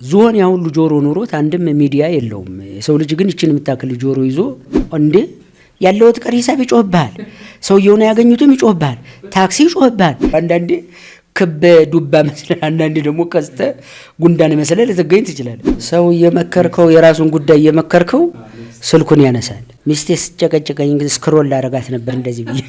ዞን ያው ሁሉ ጆሮ ኑሮት አንድም ሚዲያ የለውም። ሰው ልጅ ግን እቺን የምታክል ጆሮ ይዞ እንዴ ያለው ተቀሪ ሂሳብ ይጮህብሃል። ሰውየውን ያገኙትም ይጮህብሃል። ታክሲ ይጮህብሃል። አንዳንዴ ክብ ዱባ መስለ አንዳንዴ ደግሞ ቀስተ ጉንዳን መስለ ልትገኝ ትችላለህ። ሰው የመከርከው የራሱን ጉዳይ የመከርከው ስልኩን ያነሳል። ሚስቴስ ጨቀጨቀኝ ስክሮል አረጋት ነበር እንደዚህ ብዬ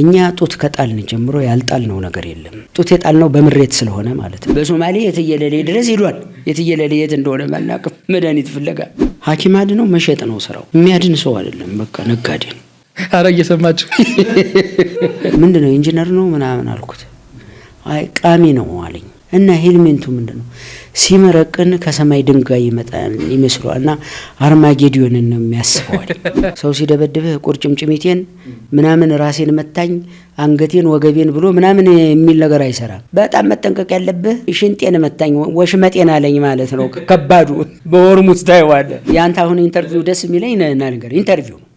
እኛ ጡት ከጣልን ጀምሮ ያልጣልነው ነገር የለም። ጡት የጣልነው በምሬት ስለሆነ ማለት ነው። በሶማሌ የትየለሌ ድረስ ሄዷል። የትየለሌ የት እንደሆነ ማናቀም መድኃኒት ፍለጋ ሐኪም አድነው መሸጥ ነው ስራው። የሚያድን ሰው አይደለም። በቃ ነጋዴ ነው። አረ እየሰማችሁ ምንድነው ኢንጂነር ነው ምናምን አልኩት። አይ ቃሚ ነው አለኝ። እና ሄልሜንቱ ምንድነው? ሲመረቅን ከሰማይ ድንጋይ ይመጣል ይመስሏልና አርማጌዲዮንን ነው የሚያስበው። ሰው ሲደበድብህ ቁርጭምጭሚቴን ምናምን ራሴን መታኝ አንገቴን ወገቤን ብሎ ምናምን የሚል ነገር አይሰራም። በጣም መጠንቀቅ ያለብህ ሽንጤን መታኝ ወሽመጤን አለኝ ማለት ነው። ከባዱ በወርም ውስጥ ታይዋለ። ያንተ አሁን ኢንተርቪው ደስ የሚለኝ ነገር ኢንተርቪው ነው።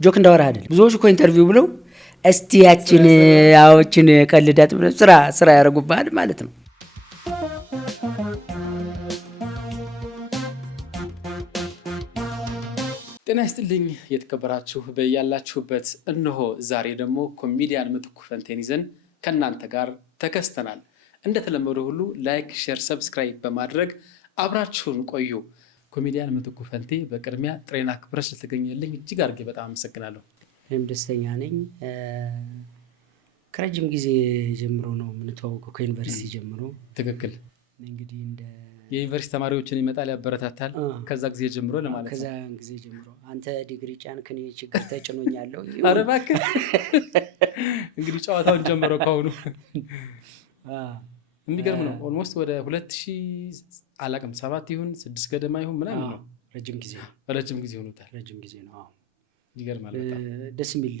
ጆክ እንዳወራህ አይደል? ብዙዎች እኮ ኢንተርቪው ብለው እስቲ ያችን አዎችን ቀልዳት ብለው ስራ ያደርጉብሃል ማለት ነው። ጤና ይስጥልኝ የተከበራችሁ በያላችሁበት። እነሆ ዛሬ ደግሞ ኮሜዲያን ምትኩ ፈንቴን ይዘን ከእናንተ ጋር ተከስተናል። እንደተለመደው ሁሉ ላይክ፣ ሼር፣ ሰብስክራይብ በማድረግ አብራችሁን ቆዩ። ኮሜዲያን ምትኩ ፈንቴ በቅድሚያ ጥሬና ክብረሽ ስለተገኘልኝ እጅግ አድርጌ በጣም አመሰግናለሁ። እኔም ደስተኛ ነኝ። ከረጅም ጊዜ ጀምሮ ነው የምንተዋወቀው፣ ከዩኒቨርሲቲ ጀምሮ። ትክክል። እንግዲህ እንደ የዩኒቨርሲቲ ተማሪዎችን ይመጣል ያበረታታል። ከዛ ጊዜ ጀምሮ ለማለት ነው። ከዛ ጊዜ ጀምሮ አንተ ዲግሪ ጫንክ እኔ ችግር ተጭኖኛለሁ። ኧረ እባክህ እንግዲህ ጨዋታውን ጀምረው ከሆኑ የሚገርም ነው። ኦልሞስት ወደ 2000 አላቅም 7 ይሁን 6 ገደማ ይሁን ምናምን ነው። ረጅም ጊዜ ሆኖታል። ረጅም ጊዜ ነው። ይገርማል። ደስ የሚል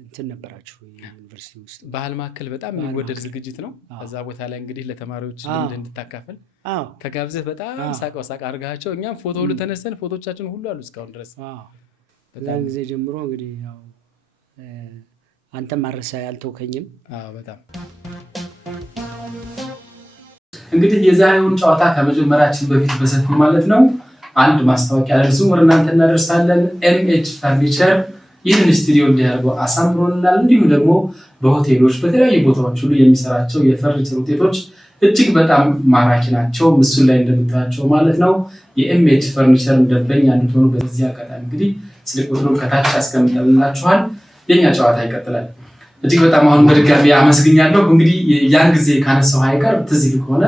እንትን ነበራችሁ ዩኒቨርሲቲ ውስጥ። ባህል ማዕከል በጣም የሚወደድ ዝግጅት ነው። ከዛ ቦታ ላይ እንግዲህ ለተማሪዎች ልምድ እንድታካፈል ተጋብዘህ በጣም ሳቅ አድርጋቸው እኛም ፎቶ ሁሉ ተነስተን ፎቶቻችን ሁሉ አሉ እስካሁን ድረስ። በዛን ጊዜ ጀምሮ እንግዲህ ያው አንተም ማረሳ ያልተውከኝም። በጣም እንግዲህ የዛሬውን ጨዋታ ከመጀመራችን በፊት በሰፊው ማለት ነው አንድ ማስታወቂያ ደርሱ ወደ እናንተ እናደርሳለን። ኤምኤች ፈርኒቸር ይህን ስቱዲዮ እንዲያደርገው አሳምሮናል። እንዲሁም ደግሞ በሆቴሎች በተለያዩ ቦታዎች ሁሉ የሚሰራቸው የፈርኒቸር ውጤቶች እጅግ በጣም ማራኪ ናቸው። ምስሉ ላይ እንደምታያቸው ማለት ነው። የኤምኤች ፈርኒቸር ደንበኛ እንድትሆኑ በዚህ አጋጣሚ እንግዲህ ስልክ ቁጥሩን ከታች አስቀምጠንላችኋል። የኛ ጨዋታ ይቀጥላል። እጅግ በጣም አሁን በድጋሚ አመስግኛለሁ። እንግዲህ ያን ጊዜ ካነሳው አይቀር ትዝ ይል ከሆነ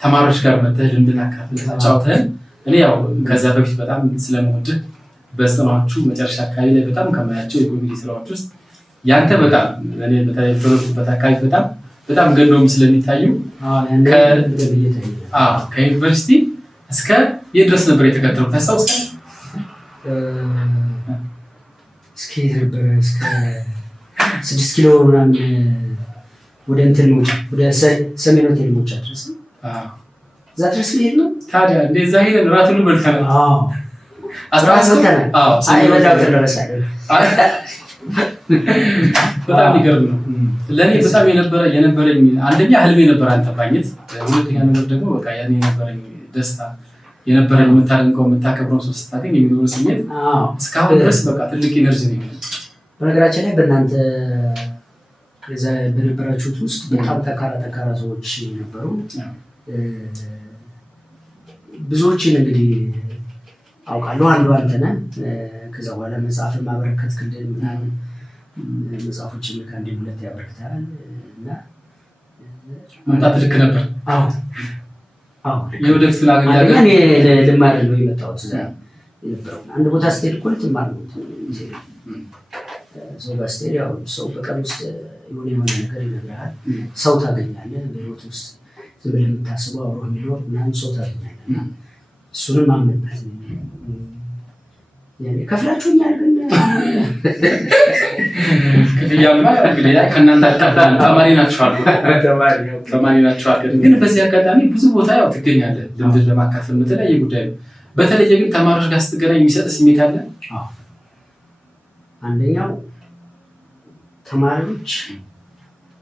ተማሪዎች ጋር መተህ እንድናካፍል ተጫውተን እኔ ያው ከዛ በፊት በጣም ስለምወድህ በስራዎቹ መጨረሻ አካባቢ ላይ በጣም ከማያቸው የኮሜዲ ስራዎች ውስጥ ያንተ በጣም እኔ በተለይ በተወለድኩበት አካባቢ በጣም ገኖም ስለሚታዩ ከዩኒቨርሲቲ እስከ የድረስ ነበር የተከተሉት። ታስታውሳለህ? እስከ ነበር እስከ 6 ኪሎ ምናምን ወደ እንትን ነው ወደ ሰሜን ሆቴል ነው ድረስ እዛ ድረስ ሄድ ነው። ታዲያ እንደዛ ሄደን ራቱን በልተናል። በጣም ይገርም ነው። ለእኔ በጣም የነበረኝ አንደኛ ህልሜ ነበር አንተ ማግኘት፣ ሁለተኛ ነገር ደግሞ በቃ ያኔ የነበረኝ ደስታ የነበረኝ የምታደንቀው የምታከብረው ሰው ስታገኝ የሚኖረው ስሜት እስካሁን ድረስ በቃ ትልቅ ኢነርጂ ነው። በነገራችን ላይ በእናንተ በነበራችሁት ውስጥ በጣም ጠንካራ ሰዎች ነበሩ። ብዙዎችን እንግዲህ አውቃለሁ። አንዱ አንተ ነህ። ከዛ በኋላ መጽሐፍን ማበረከትክልን ምናምን መጽሐፎችን ከአንድ ሁለት ያበረክታል እና መምጣት ልክ ነበር። የወደፊት ላገኛለሁ እኔ ልማር ነው የመጣሁት። እዛ የነበረው አንድ ቦታ ስትሄድ እኮ ልትማር ነው። ሰው ጋር ስትሄድ ያው ሰው በቀን ውስጥ የሆነ ነገር ይነግርሃል። ሰው ታገኛለህ በህይወት ውስጥ ዝም ብለህ የምታስበው አብሮ የሚኖር ምናምን ሰው ታገኛለህ። እሱንም አምንበት ነው። ከፍላችሁኛል ግን ክፍያማ እንግዲህ ከእናንተ አልቀበልም። ተማሪ ናችኋል። ግን በዚህ አጋጣሚ ብዙ ቦታ ያው ትገኛለህ ልምድ ለማካፈል በተለያየ ጉዳይ ነው። በተለየ ግን ተማሪዎች ጋር ስትገናኝ የሚሰጥ ስሜት አለ። አንደኛው ተማሪዎች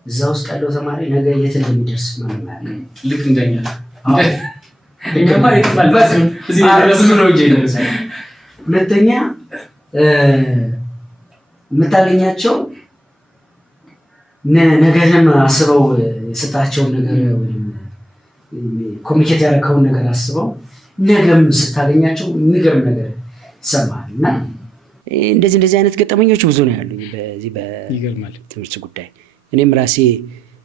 እዛ ውስጥ ያለው ተማሪ ነገ የት እንደሚደርስ ማንም አያውቅም። ልክ እንደኛ ሁለተኛ የምታገኛቸው ነገርም አስበው የሰጣቸውን ነገር ኮሚኒኬት ያደረከውን ነገር አስበው ነገም ስታገኛቸው የሚገርም ነገር ይሰማል። እና እንደዚህ አይነት ገጠመኞች ብዙ ነው ያሉኝ በዚህ በትምህርት ጉዳይ። እኔም ራሴ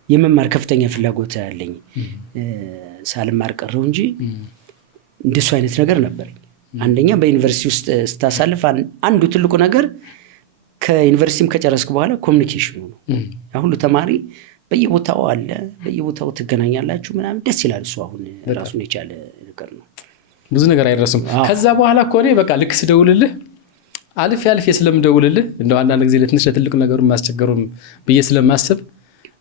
የመማር ከፍተኛ ፍላጎት ያለኝ ሳልማር ቀረው እንጂ እንደሱ አይነት ነገር ነበረኝ። አንደኛ በዩኒቨርሲቲ ውስጥ ስታሳልፍ አንዱ ትልቁ ነገር ከዩኒቨርሲቲም ከጨረስክ በኋላ ኮሚኒኬሽኑ ነው። ሁሉ ተማሪ በየቦታው አለ፣ በየቦታው ትገናኛላችሁ ምናምን ደስ ይላል። እሱ አሁን ራሱን የቻለ ነገር ነው። ብዙ ነገር አይረሱም። ከዛ በኋላ ከሆነ በቃ ልክ ስደውልልህ አልፌ ስለምደውልልህ እንደው አንዳንድ ጊዜ ለትንሽ ለትልቅ ነገሩ ማስቸገሩም ብዬ ስለማስብ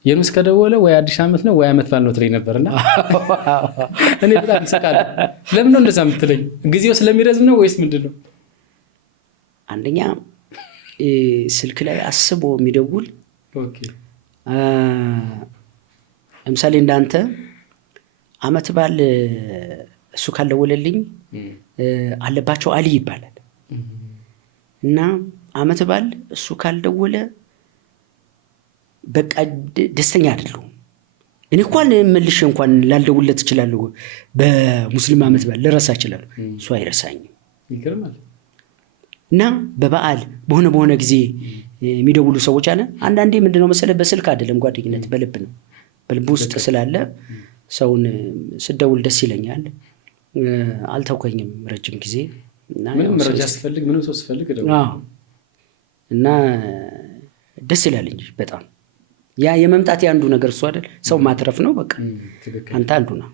የኑስ ከደወለ ወይ አዲስ ዓመት ነው ወይ ዓመት ባል ነው ትለኝ ነበርና እኔ በጣም እንሰቃለሁ። ለምን ነው እንደዛ የምትለኝ? ጊዜው ስለሚረዝም ነው ወይስ ምንድን ነው? አንደኛ ስልክ ላይ አስቦ የሚደውል ለምሳሌ እንዳንተ ዓመት ባል እሱ ካልደወለልኝ አለባቸው አሊ ይባላል እና ዓመት ባል እሱ ካልደወለ በቃ ደስተኛ አይደለሁም። እኔ እንኳን መልሼ እንኳን ላልደውልለት እችላለሁ። በሙስሊም ዓመት ባል ልረሳ እችላለሁ፣ እሱ አይረሳኝም። ይገርማል። እና በበዓል በሆነ ጊዜ የሚደውሉ ሰዎች አለ። አንዳንዴ ምንድነው መሰለህ በስልክ አይደለም ጓደኝነት በልብ ነው። በልብ ውስጥ ስላለ ሰውን ስደውል ደስ ይለኛል። አልተውከኝም ረጅም ጊዜ እና ምንም መረጃ ስፈልግ ምንም ሰው ስፈልግ ደውል እና ደስ ይላል እንጂ በጣም ያ የመምጣት ያንዱ ነገር እሱ አይደል ሰው ማትረፍ ነው። በቃ አንተ አንዱ ነው።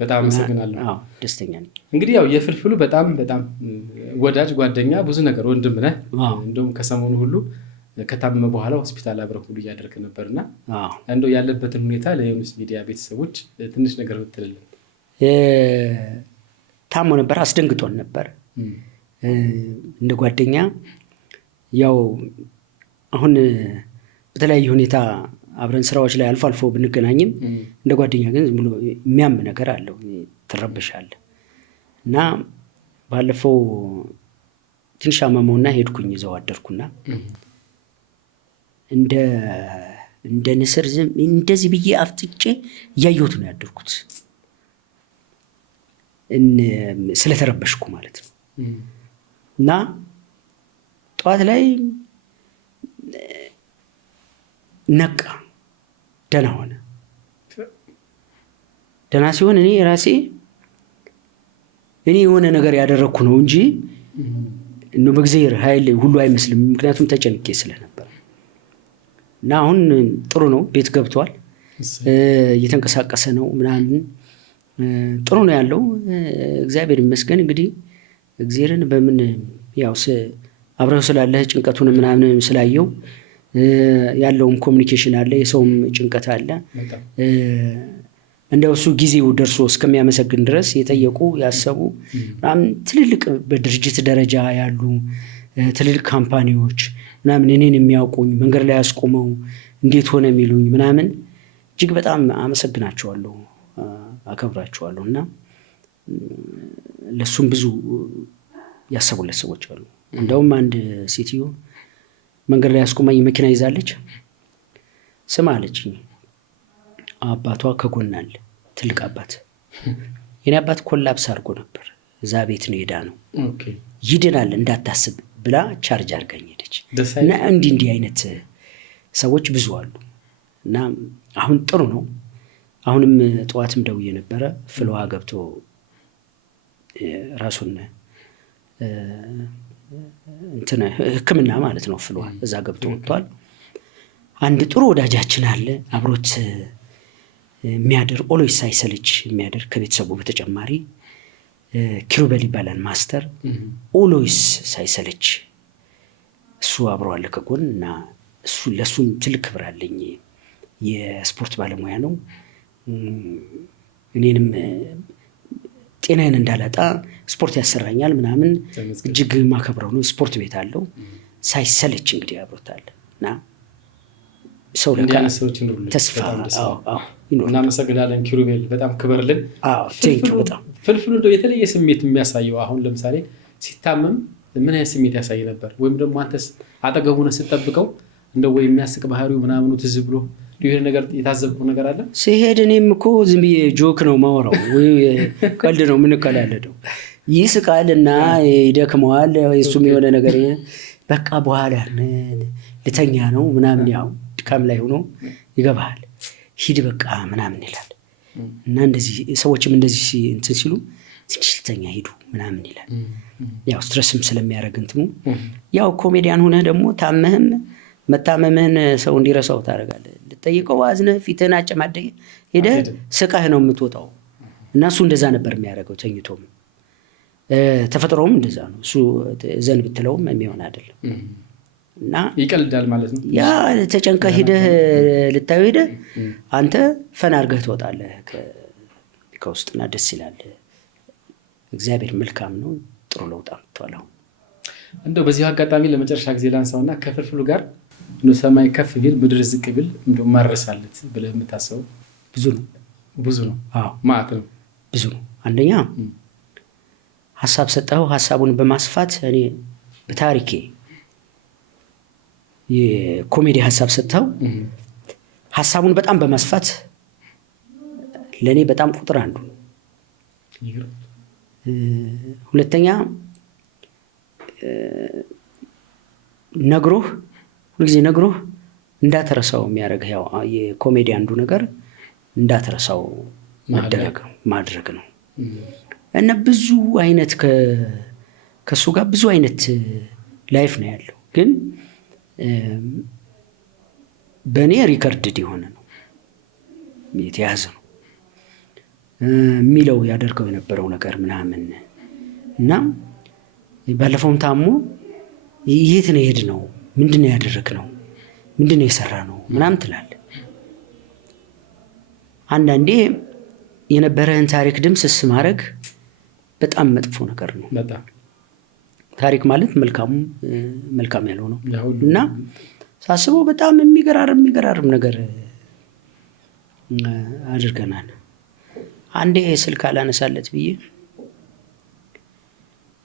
በጣም አመሰግናለሁ። ደስተኛ ነኝ። እንግዲህ ያው የፍልፍሉ በጣም ወዳጅ ጓደኛ ብዙ ነገር ወንድም ነህ። እንደውም ከሰሞኑ ሁሉ ከታመመ በኋላ ሆስፒታል አብረን ሁሉ እያደረግን ነበርና እንደው ያለበትን ሁኔታ ለዮኑስ ሚዲያ ቤተሰቦች ትንሽ ነገር ብትልልን። ታሞ ነበር፣ አስደንግጦን ነበር እንደ ጓደኛ። ያው አሁን በተለያየ ሁኔታ አብረን ስራዎች ላይ አልፎ ብንገናኝም እንደ ጓደኛ ግን ዝም ብሎ የሚያም ነገር አለው፣ ትረብሻለህ። እና ባለፈው ትንሽ አመመውና ሄድኩኝ፣ ይዘው አደርኩና እንደ ንስር ዝም እንደዚህ ብዬ አፍጥጬ እያየሁት ነው ያደርኩት፣ ስለተረበሽኩ ማለት ነው። እና ጠዋት ላይ ነቃ፣ ደህና ሆነ። ደህና ሲሆን እኔ ራሴ የሆነ ነገር ያደረግኩ ነው እንጂ በእግዚአብሔር ኃይል ሁሉ አይመስልም። ምክንያቱም ተጨንቄ ስለነበር እና አሁን ጥሩ ነው፣ ቤት ገብቷል፣ እየተንቀሳቀሰ ነው ምናምን ጥሩ ነው ያለው። እግዚአብሔር ይመስገን። እንግዲህ እግዚአብሔርን በምን ያው አብረው ስላለህ ጭንቀቱን ምናምን ስላየው ያለውም ኮሚኒኬሽን አለ፣ የሰውም ጭንቀት አለ። እንደው እሱ ጊዜው ደርሶ እስከሚያመሰግን ድረስ የጠየቁ ያሰቡ ምናምን ትልልቅ በድርጅት ደረጃ ያሉ ትልልቅ ካምፓኒዎች ምናምን እኔን የሚያውቁኝ መንገድ ላይ ያስቆመው እንዴት ሆነ የሚሉኝ ምናምን እጅግ በጣም አመሰግናቸዋለሁ፣ አከብራቸዋለሁ። እና ለሱም ብዙ ያሰቡለት ሰዎች አሉ። እንደውም አንድ ሴትዮ መንገድ ላይ ያስቆማኝ መኪና ይዛለች። ስማ አለችኝ፣ አባቷ ከጎን አለ፣ ትልቅ አባት። የኔ አባት ኮላፕስ አድርጎ ነበር፣ እዛ ቤት ነው ሄዳ ነው ይድናል እንዳታስብ ብላ ቻርጅ አድርጋኝ ሄደች። እና እንዲህ አይነት ሰዎች ብዙ አሉ። እና አሁን ጥሩ ነው። አሁንም ጠዋትም ደውዬ ነበረ፣ ፍልውሃ ገብቶ ራሱን ሕክምና ማለት ነው ፍልውሃ እዛ ገብቶ ወጥቷል። አንድ ጥሩ ወዳጃችን አለ አብሮት የሚያደር ኦሎይስ ሳይሰለች የሚያደር ከቤተሰቡ በተጨማሪ ኪሩቤል ይባላል ማስተር። ኦሎይስ ሳይሰለች እሱ አብሮ አለ ከጎን። እና ለእሱም ትልቅ ክብር አለኝ። የስፖርት ባለሙያ ነው። እኔንም ጤናዬን እንዳላጣ ስፖርት ያሰራኛል ምናምን፣ እጅግ ማከብረው ነው። ስፖርት ቤት አለው ሳይሰለች እንግዲህ አብሮታል። እና ሰው ለካ ተስፋ እናመሰግናለን ኪሩቤል፣ በጣም ክበርልን። ቴንኪው በጣም ፍልፍሉ እንደው የተለየ ስሜት የሚያሳየው አሁን ለምሳሌ ሲታመም ምን አይነት ስሜት ያሳይ ነበር? ወይም ደግሞ አንተስ አጠገቡ ሆነህ ስትጠብቀው እንደው ወይ የሚያስቅ ባህሪው ምናምኑ ትዝ ብሎ ይሄ ነገር የታዘብኩት ነገር አለ? ሲሄድ እኔም እኮ ዝም ብዬ ጆክ ነው ማወራው ወይ ቀልድ ነው የምንቀላለደው። ይስቃልና ይደክመዋል፣ እሱም የሆነ ነገር በቃ በኋላ ልተኛ ነው ምናምን፣ ያው ድካም ላይ ሆኖ ይገባል። ሂድ በቃ ምናምን ይላል እና እንደዚህ ሰዎችም እንደዚህ እንትን ሲሉ ትንሽ ልተኛ ሂዱ ምናምን ይላል። ያው ስትረስም ስለሚያደርግ እንትኑ ያው ኮሜዲያን ሆነህ ደግሞ ታመህም መታመምህን ሰው እንዲረሳው ታደርጋለህ። ልጠይቀው አዝነህ ፊትህን አጨማደህ ሄደህ ስቃህ ነው የምትወጣው። እና እሱ እንደዛ ነበር የሚያደርገው ተኝቶም። ተፈጥሮም እንደዛ ነው። እሱ ዘን ብትለውም የሚሆን አይደለም እና ይቀልዳል ማለት ነው። ያ ተጨንቀህ ሂደህ ልታየው ሄደህ አንተ ፈን አድርገህ ትወጣለህ ከውስጥና ደስ ይላል። እግዚአብሔር መልካም ነው። ጥሩ ለውጥ አምጥቷል። እንደው በዚህ አጋጣሚ ለመጨረሻ ጊዜ ላንሳውና ከፍልፍሉ ጋር እንደው ሰማይ ከፍ ቢል ምድር ዝቅ ቢል እንደው ማረሳለት ብለህ የምታስበው? ብዙ ነው። አዎ ማለት ነው። ብዙ ነው። አንደኛ ሐሳብ ሰጠኸው፣ ሐሳቡን በማስፋት እኔ በታሪኬ የኮሜዲ ሐሳብ ሰጠኸው ሐሳቡን በጣም በማስፋት ለኔ በጣም ቁጥር አንዱ ነው። ሁለተኛ ነግሮህ ሁልጊዜ ነግሮህ እንዳትረሳው የሚያደርግህ ያው የኮሜዲ አንዱ ነገር እንዳትረሳው ማድረግ ነው። እና ብዙ አይነት ከሱ ጋር ብዙ አይነት ላይፍ ነው ያለው፣ ግን በእኔ ሪከርድድ የሆነ ነው የተያዘ ነው የሚለው ያደርገው የነበረው ነገር ምናምን እና ባለፈውም ታሞ የት ነው የሄድ ነው ምንድነው ያደረግ ነው ምንድነው የሰራ ነው ምናምን ትላለህ። አንዳንዴ የነበረህን ታሪክ ድምስስ ማድረግ በጣም መጥፎ ነገር ነው። በጣም ታሪክ ማለት መልካም ያለው ነው እና ሳስበው በጣም የሚገራርም ነገር አድርገናል። አንዴ ስልክ አላነሳለት ብዬ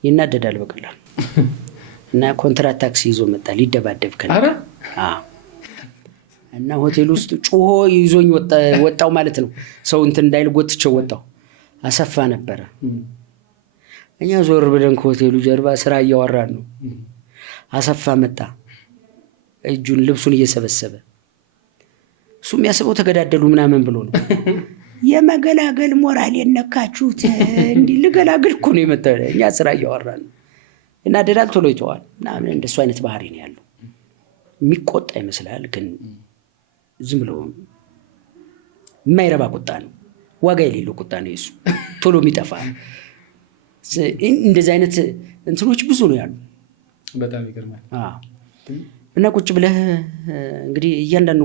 ይናደዳል በቀላሉ እና ኮንትራት ታክሲ ይዞ መጣ ሊደባደብ ከነ እና ሆቴል ውስጥ ጮሆ ይዞኝ ወጣው ማለት ነው። ሰው እንትን እንዳይል ጎትቼው ወጣው። አሰፋ ነበረ። እኛ ዞር ብለን ከሆቴሉ ጀርባ ስራ እያወራን ነው። አሰፋ መጣ፣ እጁን ልብሱን እየሰበሰበ። እሱ የሚያስበው ተገዳደሉ ምናምን ብሎ ነው። የመገላገል ሞራል የነካችሁት እንዲህ ልገላግል እኮ ነው የመጣው። እኛ ስራ እያወራን ነው እና ደዳል ቶሎ ይተዋል ምናምን። እንደሱ አይነት ባህሪ ነው ያለው። የሚቆጣ ይመስላል፣ ግን ዝም ብሎ የማይረባ ቁጣ ነው። ዋጋ የሌለው ቁጣ ነው የሱ፣ ቶሎ የሚጠፋ። እንደዚህ አይነት እንትኖች ብዙ ነው ያሉ። በጣም ይገርማል። እና ቁጭ ብለህ እንግዲህ እያንዳንዱ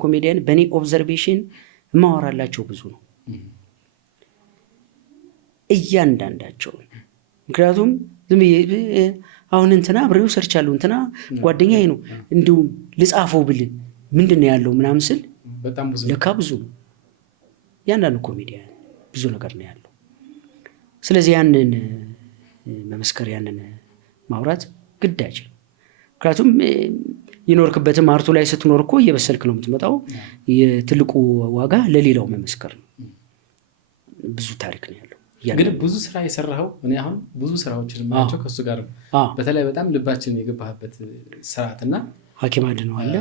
ኮሜዲያን በእኔ ኦብዘርቬሽን የማወራላቸው ብዙ ነው እያንዳንዳቸው። ምክንያቱም ዝም ብዬ አሁን እንትና አብሬው ሰርቻለሁ እንትና ጓደኛዬ ነው እንዲሁ ልጻፈው ብል ምንድን ነው ያለው ምናምን ስል ለካ ብዙ ነው። እያንዳንዱ ኮሜዲያን ብዙ ነገር ነው ያለው። ስለዚህ ያንን መመስከር ያንን ማውራት ግዳጅ ነው። ምክንያቱም የኖርክበትም አርቱ ላይ ስትኖር እኮ እየበሰልክ ነው የምትመጣው። የትልቁ ዋጋ ለሌላው መመስከር ነው። ብዙ ታሪክ ነው ያለው። ግን ብዙ ስራ የሰራኸው እኔ አሁን ብዙ ስራዎችን የማያቸው ከእሱ ጋር ነው። በተለይ በጣም ልባችን የገባህበት ስርዓትና ሐኪም አድነው አለ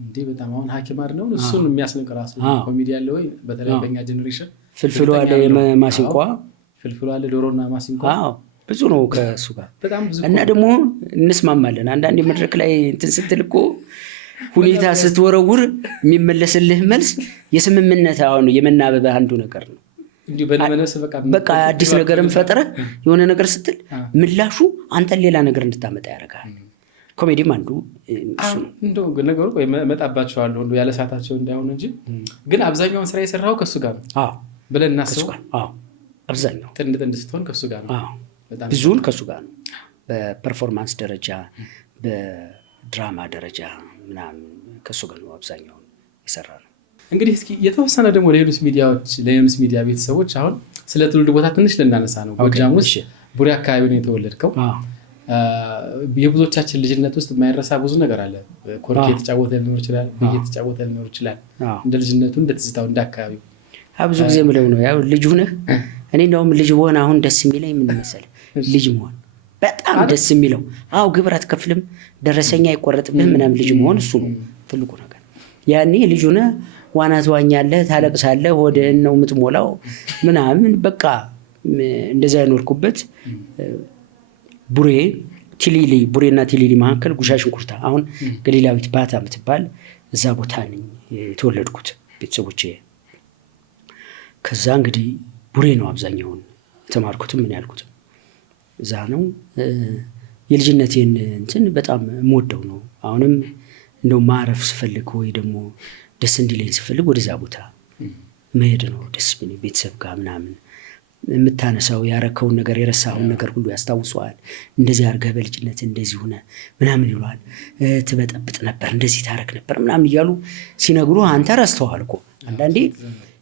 እንዴ! በጣም አሁን ሐኪም አድነው እሱን የሚያስነቅ ራሱ ኮሜዲ ያለ ወይ በተለይ በእኛ ጀኔሬሽን ፍልፍሉ አለ ማሲንቋ፣ ፍልፍሉ አለ ዶሮና ማሲንቋ ብዙ ነው ከእሱ ጋር እና ደግሞ እንስማማለን። አንዳንድ መድረክ ላይ እንትን ስትል እኮ ሁኔታ ስትወረውር የሚመለስልህ መልስ የስምምነት አሁን የመናበብ አንዱ ነገር ነው። በቃ አዲስ ነገርም ፈጥረህ የሆነ ነገር ስትል ምላሹ አንተን ሌላ ነገር እንድታመጣ ያደርጋል። ኮሜዲም አንዱ እሱ ነው። እንደው ነገሩ እመጣባቸዋለሁ እንደው ያለ ሰዓታቸው እንዳይሆን እንጂ ግን አብዛኛውን ስራ የሰራው ከእሱ ጋር ነው ብለን እናስበው። አብዛኛው ጥንድ ስትሆን ከእሱ ጋር ነው። ብዙውን ከእሱ ጋር ነው። በፐርፎርማንስ ደረጃ በድራማ ደረጃ ምናምን ከእሱ ጋር ነው አብዛኛውን የሰራ ነው። እንግዲህ እስኪ የተወሰነ ደግሞ ለዩኑስ ሚዲያ ቤተሰቦች አሁን ስለ ትውልድ ቦታ ትንሽ ልናነሳ ነው። ጎጃም ውስጥ ቡሬ አካባቢ ነው የተወለድከው። የብዙዎቻችን ልጅነት ውስጥ የማይረሳ ብዙ ነገር አለ። ኮርኬ የተጫወተ ሊኖር ይችላል፣ የተጫወተ ሊኖር ይችላል። እንደ ልጅነቱ እንደ ትዝታው እንደ አካባቢው ብዙ ጊዜ ምለው ነው ያው ልጅ ሆነህ እኔ እንደውም ልጅ ሆነ አሁን ደስ የሚለኝ ምን መሰለህ ልጅ መሆን በጣም ደስ የሚለው። ግብር አትከፍልም፣ ደረሰኛ አይቆረጥብህም ምናምን ልጅ መሆን እሱ ነው ትልቁ ነገር። ያኔ ልጅ ሆነህ ዋና ትዋኛለህ፣ ታለቅሳለህ፣ ሆድህን ነው የምትሞላው ምናምን በቃ እንደዛ ያኖርኩበት ቡሬና ቲሊሊ መካከል ጉሻ ሽንኩርታ አሁን ገሊላዊት ባታ የምትባል እዛ ቦታ ነኝ የተወለድኩት ቤተሰቦቼ። ከዛ እንግዲህ ቡሬ ነው አብዛኛውን የተማርኩትም ምን ያልኩትም እዛ ነው። የልጅነቴን እንትን በጣም የምወደው ነው። አሁንም እንደው ማረፍ ስፈልግ ወይ ደግሞ ደስ እንዲለኝ ስፈልግ ወደዛ ቦታ መሄድ ነው ደስ የሚለኝ። ቤተሰብ ጋር ምናምን የምታነሳው ያረከውን ነገር የረሳውን ነገር ሁሉ ያስታውሰዋል። እንደዚህ አድርገህ በልጅነት እንደዚህ ሆነ ምናምን ይሏል። ትበጠብጥ ነበር፣ እንደዚህ ታረክ ነበር ምናምን እያሉ ሲነግሩ አንተ ረስተዋል እኮ። አንዳንዴ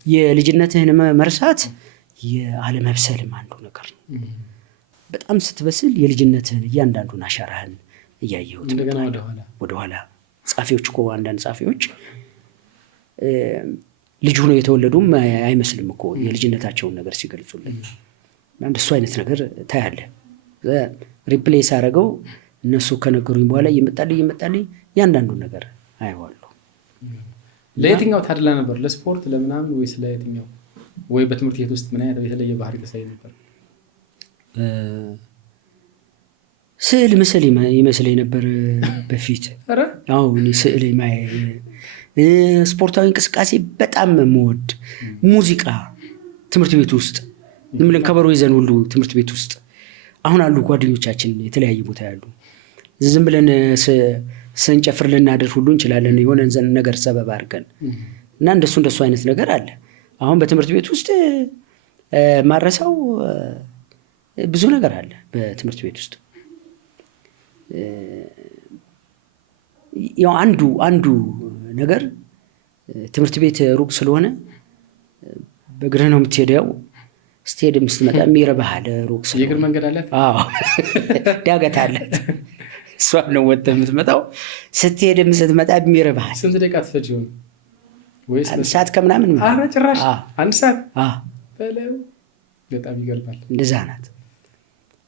የልጅነትህን መርሳት የአለመብሰልም አንዱ ነገር ነው። በጣም ስትበስል የልጅነትህን እያንዳንዱን አሻራህን እያየሁት እንደገና ወደኋላ ጻፊዎች እኮ አንዳንድ ጻፊዎች ልጅ ሆነው የተወለዱም አይመስልም እኮ የልጅነታቸውን ነገር ሲገልጹልን። እንደሱ አይነት ነገር ታያለህ። ሪፕሌስ አደረገው እነሱ ከነገሩኝ በኋላ እየመጣልኝ ያንዳንዱን ነገር አየዋለሁ። ለየትኛው ታድላ ነበር? ለስፖርት ለምናምን ወይስ ለየትኛው? ወይ በትምህርት ቤት ውስጥ ምን አይነት የተለየ ባህሪ ተሳይ ነበር? ስዕል ምስል ይመስለኝ ነበር በፊት። እኔ ስዕል ስፖርታዊ እንቅስቃሴ በጣም የምወድ፣ ሙዚቃ ትምህርት ቤት ውስጥ ዝም ብለን ከበሮ ይዘን ሁሉ ትምህርት ቤት ውስጥ አሁን አሉ ጓደኞቻችን የተለያየ ቦታ ያሉ ዝም ብለን ስንጨፍር ልናደር ሁሉ እንችላለን የሆነ ነገር ሰበብ አድርገን እና እንደሱ አይነት ነገር አለ። አሁን በትምህርት ቤት ውስጥ ማረሳው ብዙ ነገር አለ። በትምህርት ቤት ውስጥ ያው አንዱ ነገር ትምህርት ቤት ሩቅ ስለሆነ በእግርህ ነው የምትሄደው። ስትሄድም ስትመጣ ይረባሃል። ሩቅ ስለሆነ የእግር መንገድ አለ። ዳገት አለ። እሷን ነው ወጥተህ የምትመጣው። ስትሄድም ስትመጣ ይረባሃል። ስንት ደቂቃ ትፈጅ ይሆን? ወይስ አንድ ሰዓት ከምናምን? ጭራሽ አንድ ሰዓት በለው። በጣም ይገርማል። እንደዛ ናት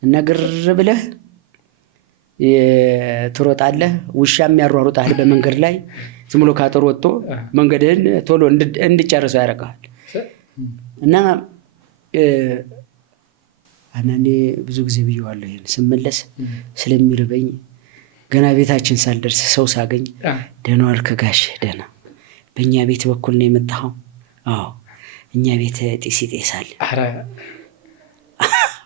እና ግር ብለህ ትሮጣለህ። ውሻም ያሯሩጣል በመንገድ ላይ ዝም ብሎ ካጥር ወጥቶ መንገድህን ቶሎ እንድጨርሰው ያደርጋል። እና አንዳንዴ ብዙ ጊዜ ብየዋለሁ ይሄን ስመለስ ስለሚርበኝ ገና ቤታችን ሳልደርስ ሰው ሳገኝ ደህና ዋልክ ጋሽ? ደህና። በእኛ ቤት በኩል ነው የመጣኸው? አዎ። እኛ ቤት ጢስ ይጤሳል።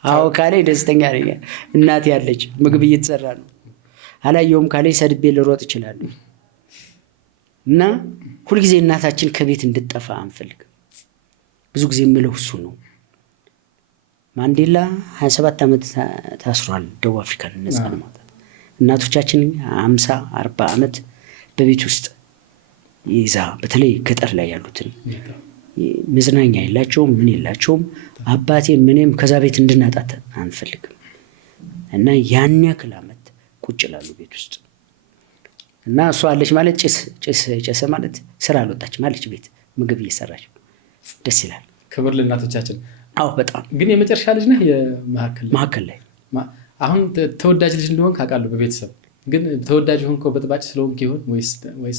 አዎ ካለኝ ደስተኛ ነኝ። እናቴ ያለች ምግብ እየተሰራ ነው። አላየውም ካለኝ ሰድቤ ልሮጥ እችላለሁ። እና ሁልጊዜ እናታችን ከቤት እንድትጠፋ አንፈልግም። ብዙ ጊዜ የምለው እሱ ነው። ማንዴላ 27 ዓመት ታስሯል ደቡብ አፍሪካን ነፃ ለማውጣት። እናቶቻችን 50-40 ዓመት በቤት ውስጥ ይዛ በተለይ ገጠር ላይ ያሉትን መዝናኛ የላቸውም፣ ምን የላቸውም። አባቴ ምንም ከዛ ቤት እንድናጣት አንፈልግም። እና ያን ያክል ዓመት ቁጭ ላሉ ቤት ውስጥ እና እሷ አለች ማለት ጭስ ማለት ስራ አልወጣች ማለች ቤት ምግብ እየሰራች ደስ ይላል። ክብር ለእናቶቻችን። አዎ በጣም ግን የመጨረሻ ልጅ ነህ? የመሀከል ላይ አሁን ተወዳጅ ልጅ እንደሆን ካውቃለሁ በቤተሰብ። ግን ተወዳጅ ሆንከው በጥባጭ ስለሆንክ ይሆን ወይስ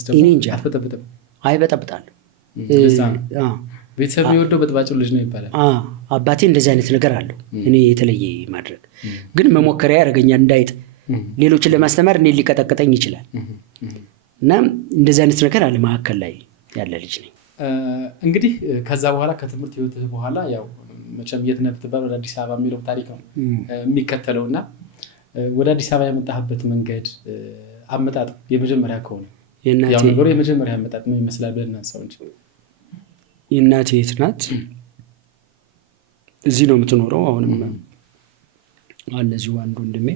ደግሞ አትበጠብጥም? አይ በጠብጣለሁ። ቤተሰብ የሚወደው በጥባጭ ልጅ ነው ይባላል። አባቴ እንደዚህ አይነት ነገር አለው። እኔ የተለየ ማድረግ ግን መሞከሪያ ያደርገኛል እንዳይጥ። ሌሎችን ለማስተማር እኔ ሊቀጠቅጠኝ ይችላል። እና እንደዚህ አይነት ነገር አለ። መሀከል ላይ ያለ ልጅ ነኝ። እንግዲህ ከዛ በኋላ ከትምህርት ህይወትህ በኋላ ያው መቼም የት ነህ ብትባል ወደ አዲስ አበባ የሚለው ታሪክ ነው የሚከተለው። እና ወደ አዲስ አበባ የመጣህበት መንገድ አመጣጥ የመጀመሪያ ከሆነ ያው ነገሩ የመጀመሪያ አመጣጥ ምን ይመስላል ብለን እናንሳው እንጂ። የእናቴ የት ናት? እዚህ ነው የምትኖረው። አሁንም አለ እዚሁ አንዱ ወንድሜ።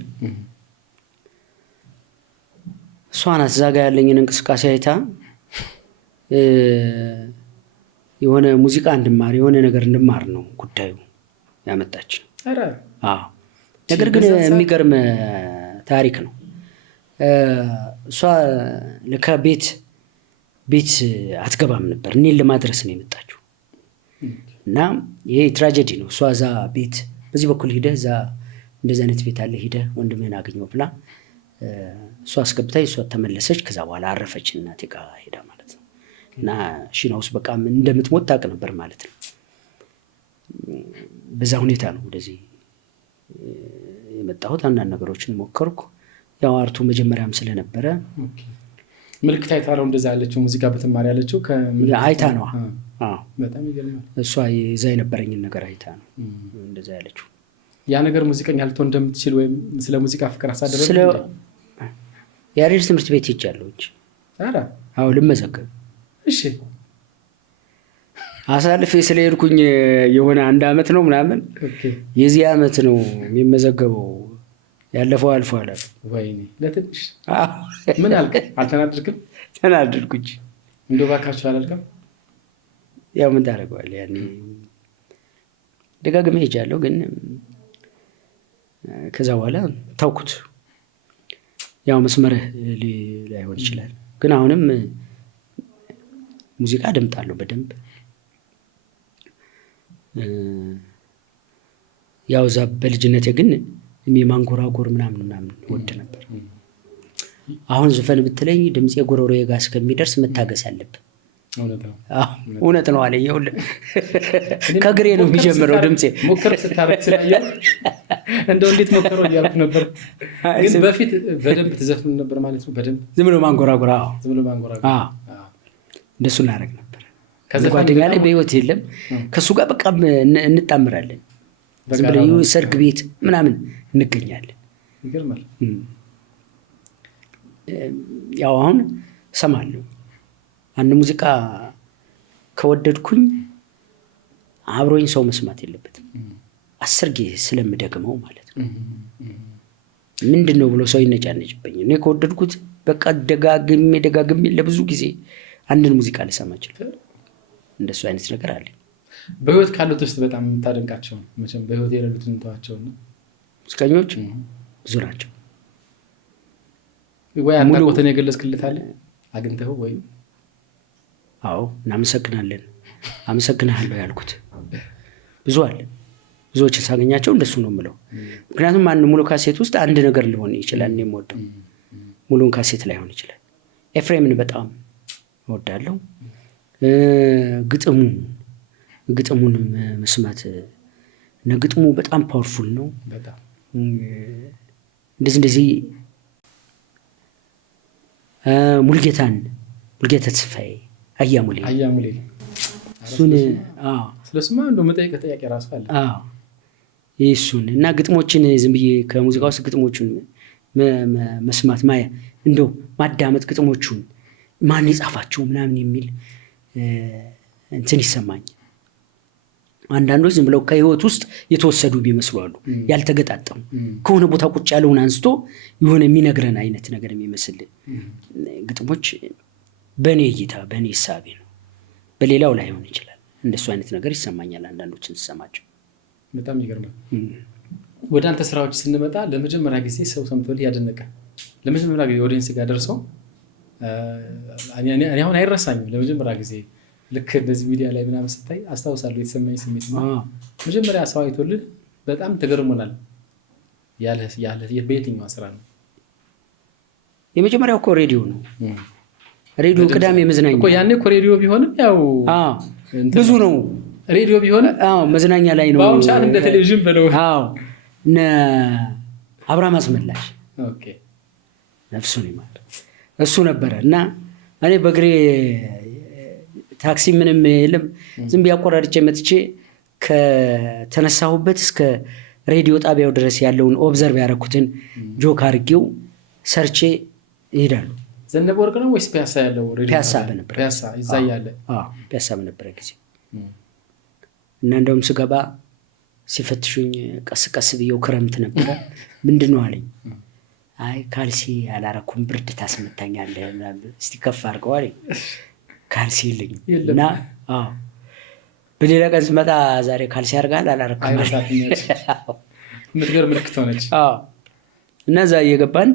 እሷ ናት እዛ ጋ ያለኝን እንቅስቃሴ አይታ የሆነ ሙዚቃ እንድማር የሆነ ነገር እንድማር ነው ጉዳዩ ያመጣችን። ነገር ግን የሚገርም ታሪክ ነው። እሷ ለካ ቤት አትገባም ነበር፣ እኔን ለማድረስ ነው የመጣችው። እና ይሄ ትራጀዲ ነው። እሷ እዛ ቤት በዚህ በኩል ሂደህ እዛ እንደዚህ አይነት ቤት አለ ሂደህ ወንድምህን አገኘው ብላ እሷ አስገብታኝ እሷ ተመለሰች። ከዛ በኋላ አረፈች እናቴ ጋር ሄዳ ማለት ነው። እና ሺና ውስጥ በቃ እንደምትሞት ታውቅ ነበር ማለት ነው። በዛ ሁኔታ ነው ወደዚህ የመጣሁት። አንዳንድ ነገሮችን ሞከርኩ። ያው አርቱ መጀመሪያም ስለነበረ ምልክት አይታ ነው እንደዛ ያለችው ሙዚቃ በተማሪ ያለችው አይታ ነው። በጣም ይገርማል። እሷ የዛ የነበረኝን ነገር አይታ ነው እንደዛ ያለችው። ያ ነገር ሙዚቀኛ ልትሆን እንደምትችል ወይም ስለ ሙዚቃ ፍቅር አሳደረኝ። ስለ ያሬድ ትምህርት ቤት ሄጃለሁ እንጂ አዎ ልመዘገብ። እሺ አሳልፌ ስለሄድኩኝ የሆነ 1 አመት ነው ምናምን የዚህ አመት ነው የሚመዘገበው። ያለፈው አልፏል። ወይኔ ለትንሽ ምን አልከ? አልተናደድክም? ተናደድኩኝ። እንደው ባካችሁ አላልከም? ያው ምን ታደርገዋለህ? ያኔ ደጋግሜ ሄጃለሁ፣ ግን ከዛ በኋላ ታውኩት። ያው መስመርህ ላይሆን ይችላል፣ ግን አሁንም ሙዚቃ አደምጣለሁ በደንብ። ያው እዛ በልጅነቴ ግን ማንጎራጎር ምናምን ወድ ነበር። አሁን ዝፈን ብትለኝ ድምፄ ጎሮሮዬ ጋር እስከሚደርስ መታገስ አለብህ። እውነት ነው አለ። ይኸውልህ ከግሬ ነው የሚጀምረው ድምፄ። ሞከር ስታረግ ስላየው እንደው እንዴት ሞከረው እያልኩ ነበር። ግን በፊት በደንብ ትዘፍን ነበር ማለት ነው? በደንብ ዝም ብሎ ማንጎራጎር? ዝም ብሎ ማንጎራጎር እንደሱ እናደርግ ነበር። ጓደኛ ላይ በህይወት የለም፣ ከእሱ ጋር በቃ እንጣምራለን። ዝም ብለን ሰርግ ቤት ምናምን እንገኛለን። ይገርማል። ያው አሁን እሰማለሁ አንድ ሙዚቃ ከወደድኩኝ አብሮኝ ሰው መስማት የለበትም። 10 ጊዜ ስለምደግመው ማለት ነው። ምንድን ነው ብሎ ሰው ይነጫነጭብኝ። እኔ ከወደድኩት በቃ ደጋግሜ ለብዙ ጊዜ አንድን ሙዚቃ ልሰማ እችላለሁ። እንደሱ አይነት ነገር አለ። በህይወት ካሉት ውስጥ በጣም የምታደንቃቸው መቼም በህይወት የሌሉትን እንተዋቸውና ሙዚቀኞች ብዙ ናቸው። ወይ አድናቆትን የገለጽክልታል አግኝተኸው ወይ? አዎ እናመሰግናለን፣ አመሰግናለሁ ያልኩት ብዙ አለ። ብዙዎችን ሳገኛቸው እንደሱ ነው የምለው። ምክንያቱም አንድ ሙሉ ካሴት ውስጥ አንድ ነገር ሊሆን ይችላል። እኔ የምወደው ሙሉን ካሴት ላይሆን ይችላል። ኤፍሬምን በጣም እወዳለሁ። ግጥሙን መስማት እና ግጥሙ በጣም ፓወርፉል ነው። እንደዚህ ሙልጌታ ተስፋዬ አያሙሌ እሱን ስለሱማ እንደው መጠየቅ ጥያቄ ራሱ አለ። እሱን እና ግጥሞችን ዝም ብዬ ከሙዚቃ ውስጥ ግጥሞቹን መስማት እንደው ማዳመጥ ግጥሞቹን ማን የጻፋቸው ምናምን የሚል እንትን ይሰማኝ። አንዳንዶች ዝም ብለው ከህይወት ውስጥ የተወሰዱ ቢመስሉ አሉ፣ ያልተገጣጠሙ ከሆነ ቦታ ቁጭ ያለውን አንስቶ የሆነ የሚነግረን አይነት ነገር የሚመስል ግጥሞች በእኔ እይታ በእኔ እሳቤ ነው። በሌላው ላይሆን ይችላል። እንደሱ አይነት ነገር ይሰማኛል አንዳንዶችን ስሰማቸው። በጣም ይገርማል። ወደ አንተ ስራዎች ስንመጣ ለመጀመሪያ ጊዜ ሰው ሰምቶልህ ያደነቀ ለመጀመሪያ ጊዜ ኦዲየንስ ጋር ደርሰው እኔ አሁን አይረሳኝም። ለመጀመሪያ ጊዜ ልክ እንደዚህ ሚዲያ ላይ ምናምን ስታይ አስታውሳለሁ የተሰማኝ ስሜት ነው። መጀመሪያ ሰው አይቶልህ በጣም ተገርሞናል ያለ በየትኛው ስራ ነው? የመጀመሪያው እኮ ሬዲዮ ነው። ሬዲዮ ቅዳሜ መዝናኛ እኮ ያኔ እኮ ሬዲዮ ቢሆንም ያው ብዙ ነው። ሬዲዮ ቢሆንም መዝናኛ ላይ ነው። በአሁኑ ሰዓት እንደ ቴሌቪዥን በለው። እነ አብርሃም አስመላሽ ኦኬ ነፍሱን ይማር እሱ ነበረ። እና እኔ በእግሬ ታክሲ ምንም የለም ዝም ብዬ አቆራርጬ መጥቼ ከተነሳሁበት እስከ ሬዲዮ ጣቢያው ድረስ ያለውን ኦብዘርቭ ያደረኩትን ጆክ አድርጌው ሰርቼ ይሄዳሉ። ዘነበ ወርቅ ነው ወይስ ፒያሳ ያለው ሬዲዮ? ፒያሳ በነበረ ፒያሳ እዛ ያለ ፒያሳ በነበረ ጊዜ እና እንደውም ስገባ ሲፈትሹኝ ቀስ ብዬው ክረምት ነበረ። ምንድን ነው አለኝ። አይ ካልሲ አላረኩም ብርድ ታስመታኛለህ፣ እስቲ ከፍ አድርገው አለኝ። ካልሲ የለኝም እና በሌላ ቀን ስመጣ ዛሬ ካልሲ አድርገሃል አላረክም የምትገርም ምልክት ሆነች። እና እዛ እየገባን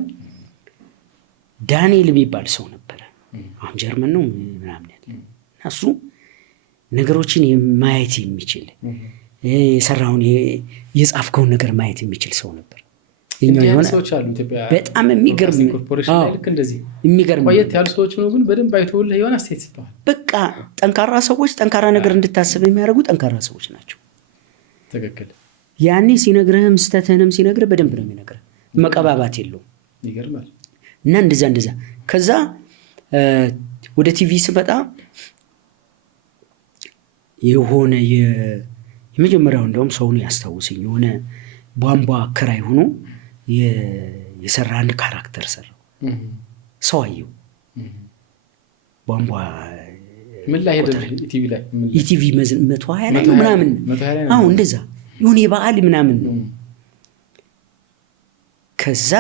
ዳንኤል የሚባል ሰው ነበረ። አሁን ጀርመን ነው ምናምን ያለ እና እሱ ነገሮችን ማየት የሚችል የሰራውን የጻፍከውን ነገር ማየት የሚችል ሰው ነበር። የሆነ ሰዎች አሉ ኢትዮጵያ በጣም የሚገርም ኮርፖሬሽን ላይ ልክ እንደዚህ የሚገርም ቆየት ያሉ ሰዎች ነው፣ ግን በደንብ አይተውልህ የሆነ አስተያየት ይሰጣል። በቃ ጠንካራ ሰዎች ጠንካራ ነገር እንድታስብ የሚያደርጉ ጠንካራ ሰዎች ናቸው። ትክክል። ያኔ ሲነግርህም ስተትህንም ሲነግርህ በደንብ ነው የሚነግርህ፣ መቀባባት የለውም። ይገርማል። እና እንደዛ ከዛ ወደ ቲቪ ስመጣ የሆነ የመጀመሪያው እንደውም ሰውን ያስታውሰኝ የሆነ ቧንቧ አከራይ ሆኖ የሰራ አንድ ካራክተር ሰራው። ሰው አየው ቧንቧ ምን ላይ ሄደ? ኢቲቪ ላይ ኢቲቪ 120 ላይ ምናምን አሁን እንደዛ የሆነ የበዓል ምናምን ነው። ከዛ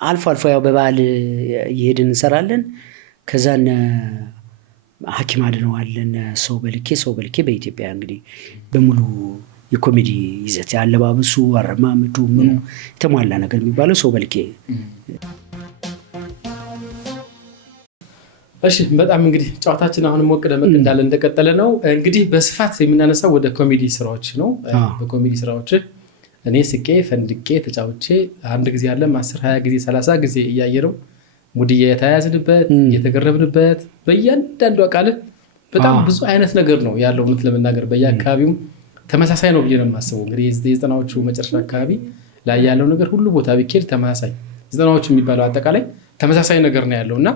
አልፎ ያው በበዓል እየሄድን እንሰራለን። ከዛ ሐኪም አድነዋለን ሰው በልኬ በኢትዮጵያ እንግዲህ በሙሉ የኮሜዲ ይዘት ያለባበሱ አረማመዱ ምኑ የተሟላ ነገር የሚባለው ሰው በልኬ። እሺ በጣም እንግዲህ ጨዋታችን አሁንም ሞቅ ደመቅ እንዳለ እንደቀጠለ ነው። እንግዲህ በስፋት የምናነሳው ወደ ኮሜዲ ስራዎች ነው። በኮሜዲ ስራዎች እኔ ስቄ ፈንድቄ ተጫውቼ አንድ ጊዜ አለ 10 20 ጊዜ 30 ጊዜ እያየነው ሙድ የተያያዝንበት የተገረብንበት በእያንዳንዱ ቃል በጣም ብዙ አይነት ነገር ነው ያለው። እውነት ለመናገር በየአካባቢው ተመሳሳይ ነው ብዬ ነው የማስበው። እንግዲህ የዘጠናዎቹ መጨረሻ አካባቢ ላይ ያለው ነገር ሁሉ ቦታ ቢኬድ ተመሳሳይ ዘጠናዎቹ የሚባለው አጠቃላይ ተመሳሳይ ነገር ነው ያለው እና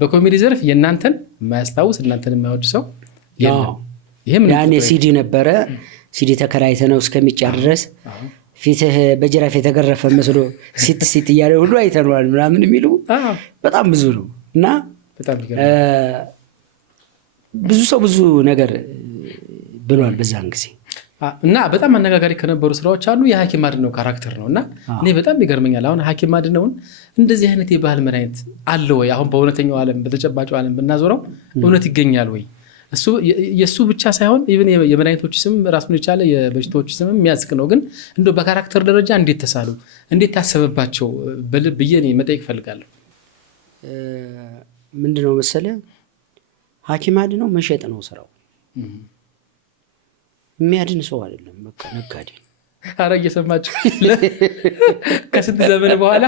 በኮሜዲ ዘርፍ የእናንተን የማያስታውስ እናንተን የማይወድ ሰው የለም። ያኔ ሲዲ ነበረ። ሲዲ ተከራይተ ነው እስከሚጫር ድረስ ፊትህ በጅራፍ የተገረፈ መስሎ ሲት እያለ ሁሉ አይተነዋል ምናምን የሚሉ በጣም ብዙ ነው እና ብዙ ሰው ብዙ ነገር ብሏል በዛን ጊዜ እና በጣም አነጋጋሪ ከነበሩ ስራዎች አሉ የሐኪም አድነው ካራክተር ነው እና እኔ በጣም ይገርመኛል። አሁን ሐኪም አድነውን እንደዚህ አይነት የባህል መድኃኒት አለ ወይ? አሁን በእውነተኛው ዓለም በተጨባጩ ዓለም ብናዞረው እውነት ይገኛል ወይ? እሱ የሱ ብቻ ሳይሆን ኢቭን የመድኃኒቶች ስም ራሱን የቻለ የበሽታዎች ስም የሚያስቅ ነው። ግን እንደው በካራክተር ደረጃ እንዴት ተሳሉ እንዴት ታሰበባቸው ብዬ እኔ መጠየቅ ፈልጋለሁ። ምንድነው መሰለህ ሐኪም አድነው መሸጥ ነው ስራው። የሚያድን ሰው አይደለም። በቃ ነጋዴ። ኧረ እየሰማችሁ ከስንት ዘመን በኋላ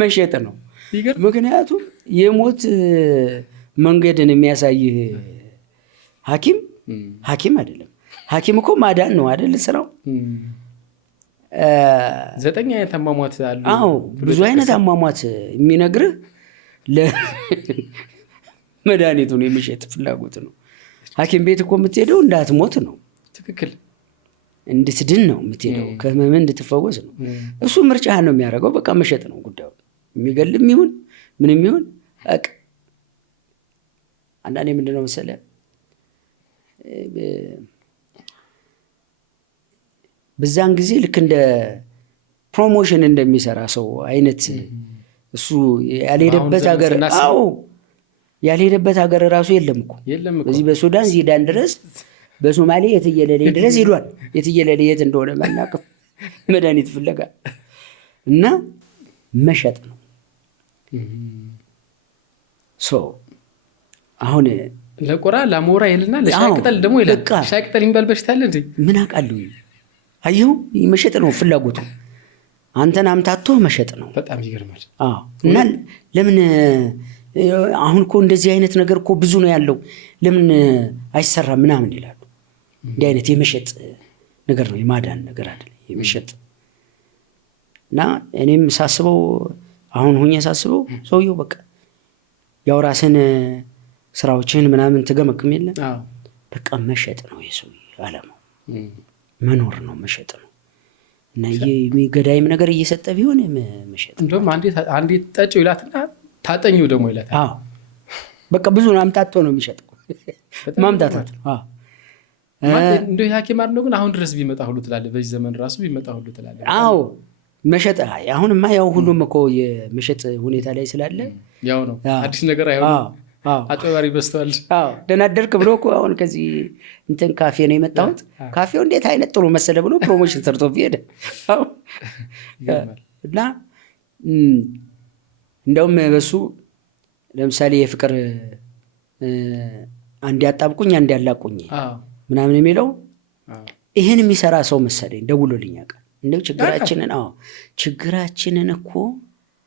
መሸጥ ነው። ምክንያቱም የሞት መንገድን የሚያሳይ ሐኪም አይደለም። ሐኪም እኮ ማዳን ነው አይደል ስራው። 9 አይነት አሟሟት አሉ። አዎ ብዙ አይነት አሟሟት የሚነግርህ ለመድኃኒቱን የሚሸጥ ፍላጎት ነው። ሐኪም ቤት እኮ የምትሄደው እንዳትሞት ነው። ትክክል። እንድትድን ነው የምትሄደው፣ ከህመም እንድትፈወስ ነው። እሱ ምርጫህን ነው የሚያደርገው። በቃ መሸጥ ነው ጉዳዩ። የሚገልም ይሁን ምንም ይሁን በቃ አንዳንዴ ምንድነው መሰለህ በዛን ጊዜ ልክ እንደ ፕሮሞሽን እንደሚሰራ ሰው አይነት እሱ ያልሄደበት ሀገር ያልሄደበት ሀገር ራሱ የለም እኮ። በዚህ በሱዳን ዚዳን ድረስ በሶማሌ የትየለሌ ድረስ ሄዷል። የትየለሌ የት እንደሆነ ማናውቅም መድኃኒት ፍለጋ እና መሸጥ ነው። አሁን ለቆራ ለሞራ ይልና ለሻይ ቅጠል ደግሞ ይላል። ሻይ ቅጠል የሚባል በሽታ አለ እንዴ? ምን አውቃለሁ። አየሁ መሸጥ ነው ፍላጎቱ። አንተን አምታቶ መሸጥ ነው። በጣም ይገርማል። እና ለምን አሁን እኮ እንደዚህ አይነት ነገር እኮ ብዙ ነው ያለው ለምን አይሰራም ምናምን ይላሉ። እንዲህ አይነት የመሸጥ ነገር ነው፣ የማዳን ነገር አይደለም የመሸጥ። እና እኔም ሳስበው አሁን ሁኜ ሳስበው ሰውየው በቃ ያው ራስን ስራዎችን ምናምን ትገመግም የለ በቃ መሸጥ ነው የሰው ዓላማው፣ መኖር ነው፣ መሸጥ ነው። እና ገዳይም ነገር እየሰጠ ቢሆን መሸጥ። እንደውም አንዴ ጠጪው ይላትና ታጠኙው ደግሞ ይላታል። በቃ ብዙ አምጣቶ ነው የሚሸጠው። ማምጣታት ነው። እንደው የሐኪም አድነው ግን አሁን ድረስ ቢመጣ ሁሉ ትላለህ፣ በዚህ ዘመን ራሱ ቢመጣ ሁሉ ትላለህ። አዎ መሸጥ አሁንማ ያው ሁሉም እኮ የመሸጥ ሁኔታ ላይ ስላለ ያው ነው፣ አዲስ ነገር አይሆንም። አጭበርባሪ በስተዋል። ደህና አደርክ ብሎ እኮ አሁን ከዚህ እንትን ካፌ ነው የመጣሁት። ካፌው እንዴት አይነት ጥሩ መሰለ ብሎ ፕሮሞሽን ሰርቶብኝ ሄደ። እና እንደውም በሱ ለምሳሌ የፍቅር አንድ ያጣብቁኝ አንድ ያላቁኝ ምናምን የሚለው ይህን የሚሰራ ሰው መሰለኝ ደውሎልኝ ያውቃል። እንደው ችግራችንን እኮ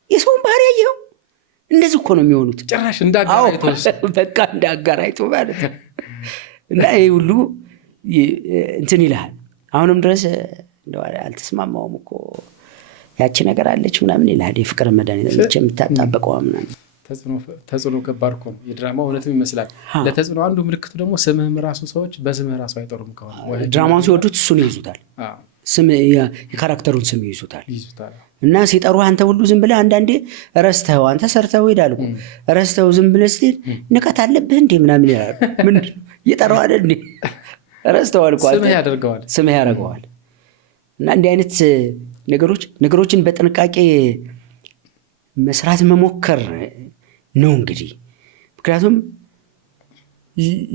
የሰውን ባህሪ ያየው እንደዚህ እኮ ነው የሚሆኑት። ጭራሽ እንዳጋራይቶስ በቃ እንዳጋራይቶ ማለት ነው። እና ይሄ ሁሉ እንትን ይልሃል። አሁንም ድረስ እንደው አልተስማማውም እኮ ያቺ ነገር አለች ምናምን ይልሃል። የፍቅር መድኃኒት የምታጣበቀው ምናምን ተጽዕኖ ከባድ እኮ ነው። የድራማ እውነትም ይመስላል። ለተጽዕኖ አንዱ ምልክቱ ደግሞ ስምህም ራሱ ሰዎች በስምህ ራሱ አይጠሩም። ከሆነ ድራማውን ሲወዱት እሱን ይይዙታል። የካራክተሩን ስም ይይዙታል። እና ሲጠሩ አንተ ሁሉ ዝም ብለህ አንዳንዴ ረስተኸው አንተ ሰርተኸው ሄዳል እኮ ረስተኸው ዝም ብለህ ስትሄድ ንቀት አለብህ እንዴ ምናምን ይላሉ። ምንድን ነው እየጠራው አይደል እንዴ? ረስተዋል እኮ ስምህ ያደርገዋል። እና እንዲህ አይነት ነገሮችን በጥንቃቄ መስራት መሞከር ነው እንግዲህ። ምክንያቱም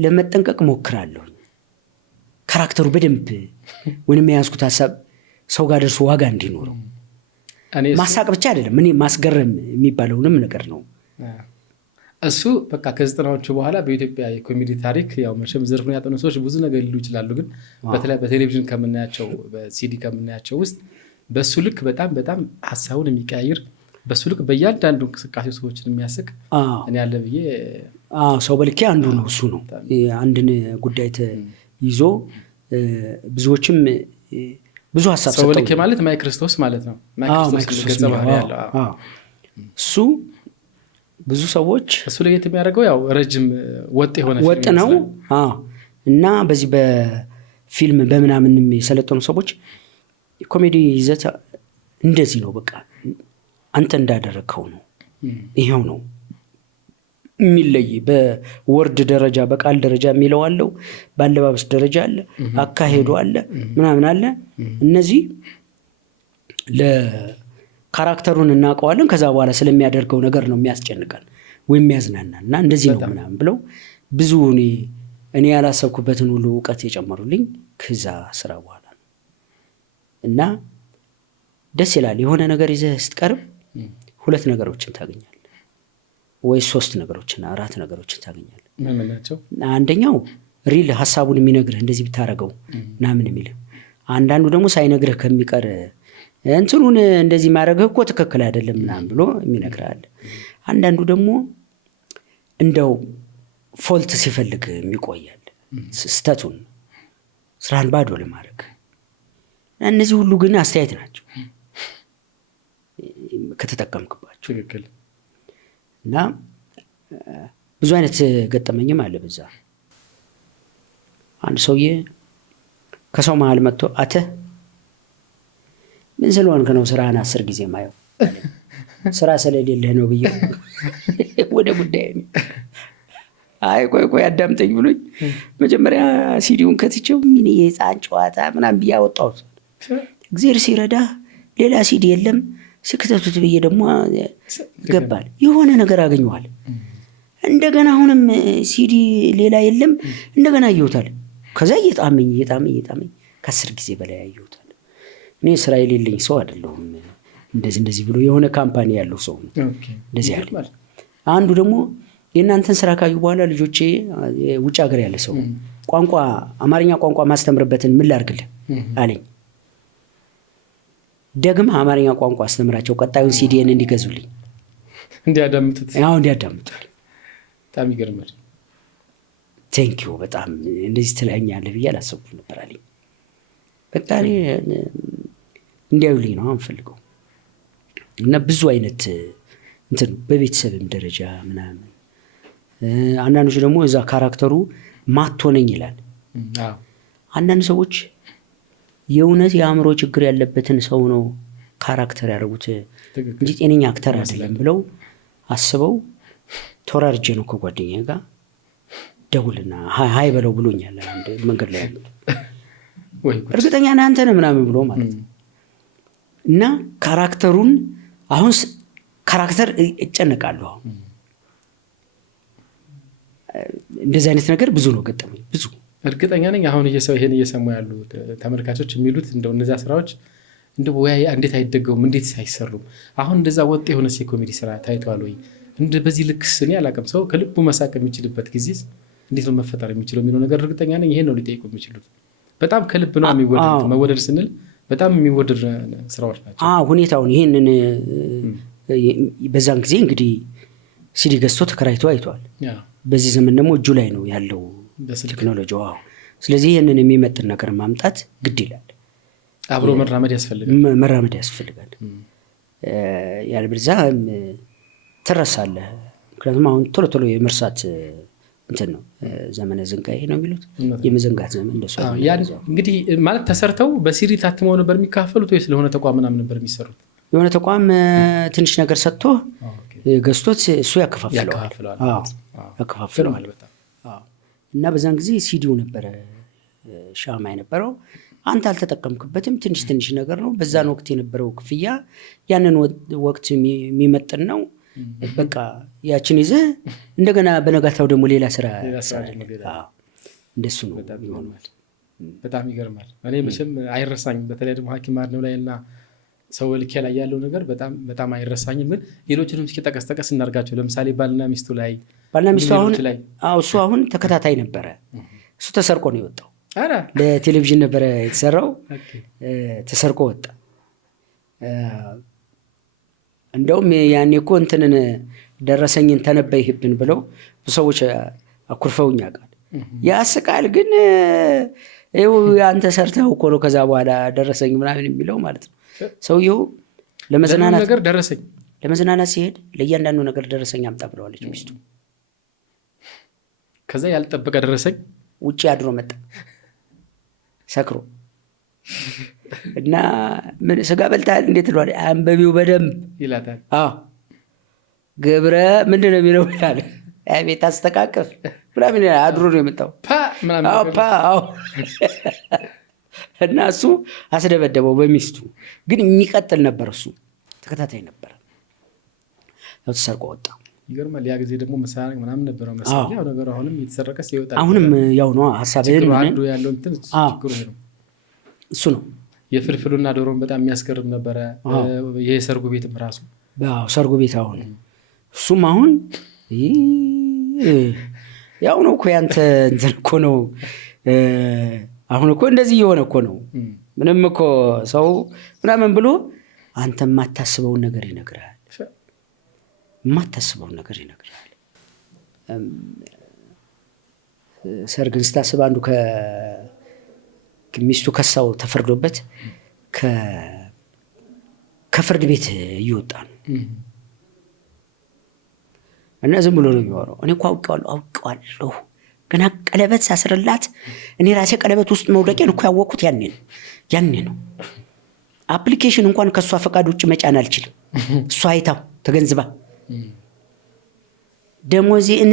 ለመጠንቀቅ ሞክራለሁ። ካራክተሩ በደንብ ወይም የያዝኩት ሀሳብ ሰው ጋር ደርሶ ዋጋ እንዲኖረው ማሳቅ ብቻ አይደለም፣ እኔ ማስገረም የሚባለውንም ነገር ነው። እሱ በቃ ከ90ዎቹ በኋላ በኢትዮጵያ የኮሜዲ ታሪክ ያው መቼም ዘርፉን ያጠኑ ሰዎች ብዙ ነገር ሊሉ ይችላሉ። ግን በተለይ በቴሌቪዥን ከምናያቸው በሲዲ ከምናያቸው ውስጥ በሱ ልክ በጣም ሀሳቡን የሚቀያይር በሱ ልክ በእያንዳንዱ እንቅስቃሴ ሰዎችን የሚያስቅ እኔ ያለ ብዬ ሰው በልኬ አንዱ ነው። እሱ ነው አንድን ጉዳይ ይዞ ብዙዎችም ብዙ ሀሳብ ሰው በልኬ ማለት ማይክርስቶስ ማለት ነው። ማይክርስቶስ ገጸ ባህሪ ያለው እሱ ብዙ ሰዎች እሱ ለየት የሚያደርገው ያው ረጅም ወጥ ነው። እና በዚህ በፊልም በምናምን የሰለጠኑ ሰዎች ኮሜዲ ይዘት እንደዚህ ነው። በቃ አንተ እንዳደረግከው ነው፣ ይሄው ነው የሚለይ። በወርድ ደረጃ በቃል ደረጃ የሚለው አለው፣ በአለባበስ ደረጃ አለ፣ አካሄዱ አለ፣ ምናምን አለ። እነዚህ ለካራክተሩን እናውቀዋለን። ከዛ በኋላ ስለሚያደርገው ነገር ነው የሚያስጨንቀን ወይም የሚያዝናናን። እና እንደዚህ ነው ምናምን ብለው ብዙ እኔ ያላሰብኩበትን ሁሉ እውቀት የጨመሩልኝ ከዛ ስራ በኋላ ነው። እና ደስ ይላል። የሆነ ነገር ይዘህ ስትቀርብ 2 ነገሮችን ታገኛለህ ወይ 3 ነገሮችን 4 ነገሮችን ታገኛለህ። ምን ናቸው? አንደኛው ሪል ሀሳቡን የሚነግርህ እንደዚህ ብታረገው ምናምን የሚልህ፣ አንዳንዱ ደግሞ ሳይነግርህ ከሚቀር እንትኑን እንደዚህ ማድረግህ እኮ ትክክል አይደለም ምናምን ብሎ የሚነግርህ አለ። አንዳንዱ ደግሞ እንደው ፎልት ሲፈልግ የሚቆያል ስተቱን ስራን ባዶ ለማድረግ። እነዚህ ሁሉ ግን አስተያየት ናቸው ከተጠቀምክባቸው። ትክክል። እና ብዙ አይነት ገጠመኝም አለ በዛ። አንድ ሰውዬ ከሰው መሀል መጥቶ አተ ምን ስለሆንክ ነው ስራህን 10 ጊዜ ማየው? ስራ ስለሌለህ ነው ብዬ ወደ ጉዳይ ነው። አይ ቆይ አዳምጠኝ ብሎኝ መጀመሪያ ሲዲውን ከትቼው ምን የህፃን ጨዋታ ምናምን ብዬ አወጣሁት። እግዚአብሔር ሲረዳ ሌላ ሲዲ የለም ሲከተቱት ብዬ ደግሞ ገባል የሆነ ነገር አገኘዋል። እንደገና አሁንም ሲዲ ሌላ የለም እንደገና አየሁታል። ከዛ እየጣመኝ ከ10 ጊዜ በላይ አየሁታል። እኔ ስራ የሌለኝ ሰው አይደለሁም። እንደዚህ ብሎ የሆነ ካምፓኒ ያለው ሰው ነው እንደዚህ ያለ። አንዱ ደግሞ የእናንተን ስራ ካዩ በኋላ ልጆቼ ውጭ ሀገር ያለ ሰው ቋንቋ አማርኛ ቋንቋ ማስተምርበትን ምን ላድርግልህ አለኝ። ደግም አማርኛ ቋንቋ አስተምራቸው ቀጣዩን ሲዲን እንዲገዙልኝ እንዲያዳምጡት። በጣም ይገርማል። ቴንኪው በጣም እንደዚህ ትለኛለህ ብዬ አላሰብኩም ነበር አለኝ። በቃ እንዲያዩልኝ ነው አንፈልገው። እና ብዙ አይነት እንትን በቤተሰብም ደረጃ ምናምን አንዳንዶች ደግሞ እዛ ካራክተሩ ማቶነኝ ይላል። አንዳንድ ሰዎች የእውነት የአእምሮ ችግር ያለበትን ሰው ነው ካራክተር ያደረጉት እንጂ ጤነኛ አክተር አይደለም ብለው አስበው ተወራርጄ ነው ከጓደኛዬ ጋር ደውልና ሃይ በለው ብሎኛል። አንድ መንገድ ላይ ያለው እርግጠኛ ነህ አንተ ነህ ምናምን ብሎ ማለት ነው። እና ካራክተሩን አሁን ካራክተር እጨነቃለሁ። እንደዚህ አይነት ነገር ብዙ ነው ገጠመኝ ብዙ። እርግጠኛ ነኝ አሁን ይሄን እየሰሙ ያሉ ተመልካቾች የሚሉት እንደው እነዚያ ስራዎች እንደው ወይ እንዴት አይደገሙም እንዴት ሳይሰሩም። አሁን እንደዛ ወጥ የሆነ የኮሜዲ ስራ ታይቷል ወይ? በዚህ ልክስ እኔ አላውቅም። ሰው ከልቡ መሳቅ የሚችልበት ጊዜ እንዴት ነው መፈጠር የሚችለው የሚለው ነገር እርግጠኛ ነኝ ይሄን ነው ሊጠይቁ የሚችሉት። በጣም ከልብ ነው የሚወደድ። መወደድ ስንል በጣም የሚወደድ ስራዎች ናቸው። ሁኔታውን ይሄንን በዛን ጊዜ እንግዲህ ሲዲ ገዝቶ ተከራይቶ አይቷል። በዚህ ዘመን ደግሞ እጁ ላይ ነው ያለው ቴክኖሎጂ። ስለዚህ ይህንን የሚመጥን ነገር ማምጣት ግድ ይላል። አብሮ መራመድ ያስፈልጋል። ያለበለዚያ ትረሳለህ። ምክንያቱም አሁን ቶሎ ቶሎ የመርሳት እንትን ነው ዘመነ ዝንጋይ ነው የሚሉት፣ የመዘንጋት ዘመን እንደሱ። እንግዲህ ማለት ተሰርተው በሲዲ ታትመው ነበር የሚካፈሉት ወይስ ለሆነ ተቋም ምናምን ነበር የሚሰሩት? የሆነ ተቋም ትንሽ ነገር ሰጥቶ ገዝቶት እሱ ያከፋፍለዋል። እና በዛን ጊዜ ሲዲው ነበረ ሻማ የነበረው። አንተ አልተጠቀምክበትም፣ ትንሽ ነገር ነው። በዛን ወቅት የነበረው ክፍያ ያንን ወቅት የሚመጥን ነው። በቃ ያችን ይዘህ እንደገና በነጋታው ደግሞ ሌላ ስራ እንደሱ ነው። በጣም ይገርማል። እኔ መቼም አይረሳኝም። በተለይ ደግሞ ሐኪም አድነው ላይ እና ሰው ልኬ ላይ ያለው ነገር በጣም አይረሳኝም። ግን ሌሎችንም እስኪ ጠቀስ እናርጋቸው። ለምሳሌ ባልና ሚስቱ ላይ እሱ አሁን ተከታታይ ነበረ። እሱ ተሰርቆ ነው የወጣው። ለቴሌቪዥን ነበረ የተሰራው፣ ተሰርቆ ወጣ። እንደውም ያኔ እኮ እንትንን ደረሰኝን ተነበይህብን ብለው ሰዎች አኩርፈውኝ ያውቃል። ያስቃል። ግን ይኸው አንተ ሰርተው እኮ ነው ከዛ በኋላ ደረሰኝ ምናምን የሚለው ማለት ነው። ሰውየው ለመዝናናት ሲሄድ ለእያንዳንዱ ነገር ደረሰኝ አምጣ ብለዋለች ሚስቱ። ከዛ ያልጠበቀ ደረሰኝ ውጭ አድሮ መጣ ሰክሮ እና ምን ስጋ በልተሃል እንዴት ብሏል። አንበቢው በደንብ ይላታል። ገብረ ምንድን ነው የሚለው ይላል። ቤት አስተካከል ምናምን አድሮ ነው የመጣው። እና እሱ አስደበደበው በሚስቱ። ግን የሚቀጥል ነበር፣ እሱ ተከታታይ ነበር። ያው ተሰርቆ ወጣ። ይገርማል። ያ ጊዜ ደግሞ መሳሪያ ምናምን ነበረው መሳሪያ። ያው ነገር አሁንም እየተሰረቀ ሲወጣ አሁንም ያው ነው ሐሳብህን አንዱ ያለው እንትን ችግሩ ነው። እሱ ነው። የፍልፍሉና ዶሮን በጣም የሚያስገርም ነበረ። የሰርጉ ቤትም ራሱ ሰርጉ ቤት አሁን እሱም አሁን ያው ነው እኮ ያንተ እንትን እኮ ነው። አሁን እኮ እንደዚህ እየሆነ እኮ ነው። ምንም እኮ ሰው ምናምን ብሎ አንተ የማታስበውን ነገር ይነግራል። ሰርግን ስታስብ አንዱ ሚስቱ ከሳው ተፈርዶበት ከፍርድ ቤት እየወጣ ነው እና ዝም ብሎ ነው የሚወራው። እኔ እኮ አውቀዋለሁ ገና ቀለበት ሳስርላት እኔ ራሴ ቀለበት ውስጥ መውደቄን እኮ ያወቅኩት ያኔ ነው። አፕሊኬሽን እንኳን ከሷ ፈቃድ ውጭ መጫን አልችልም። እሷ አይታው ተገንዝባ ደሞዜን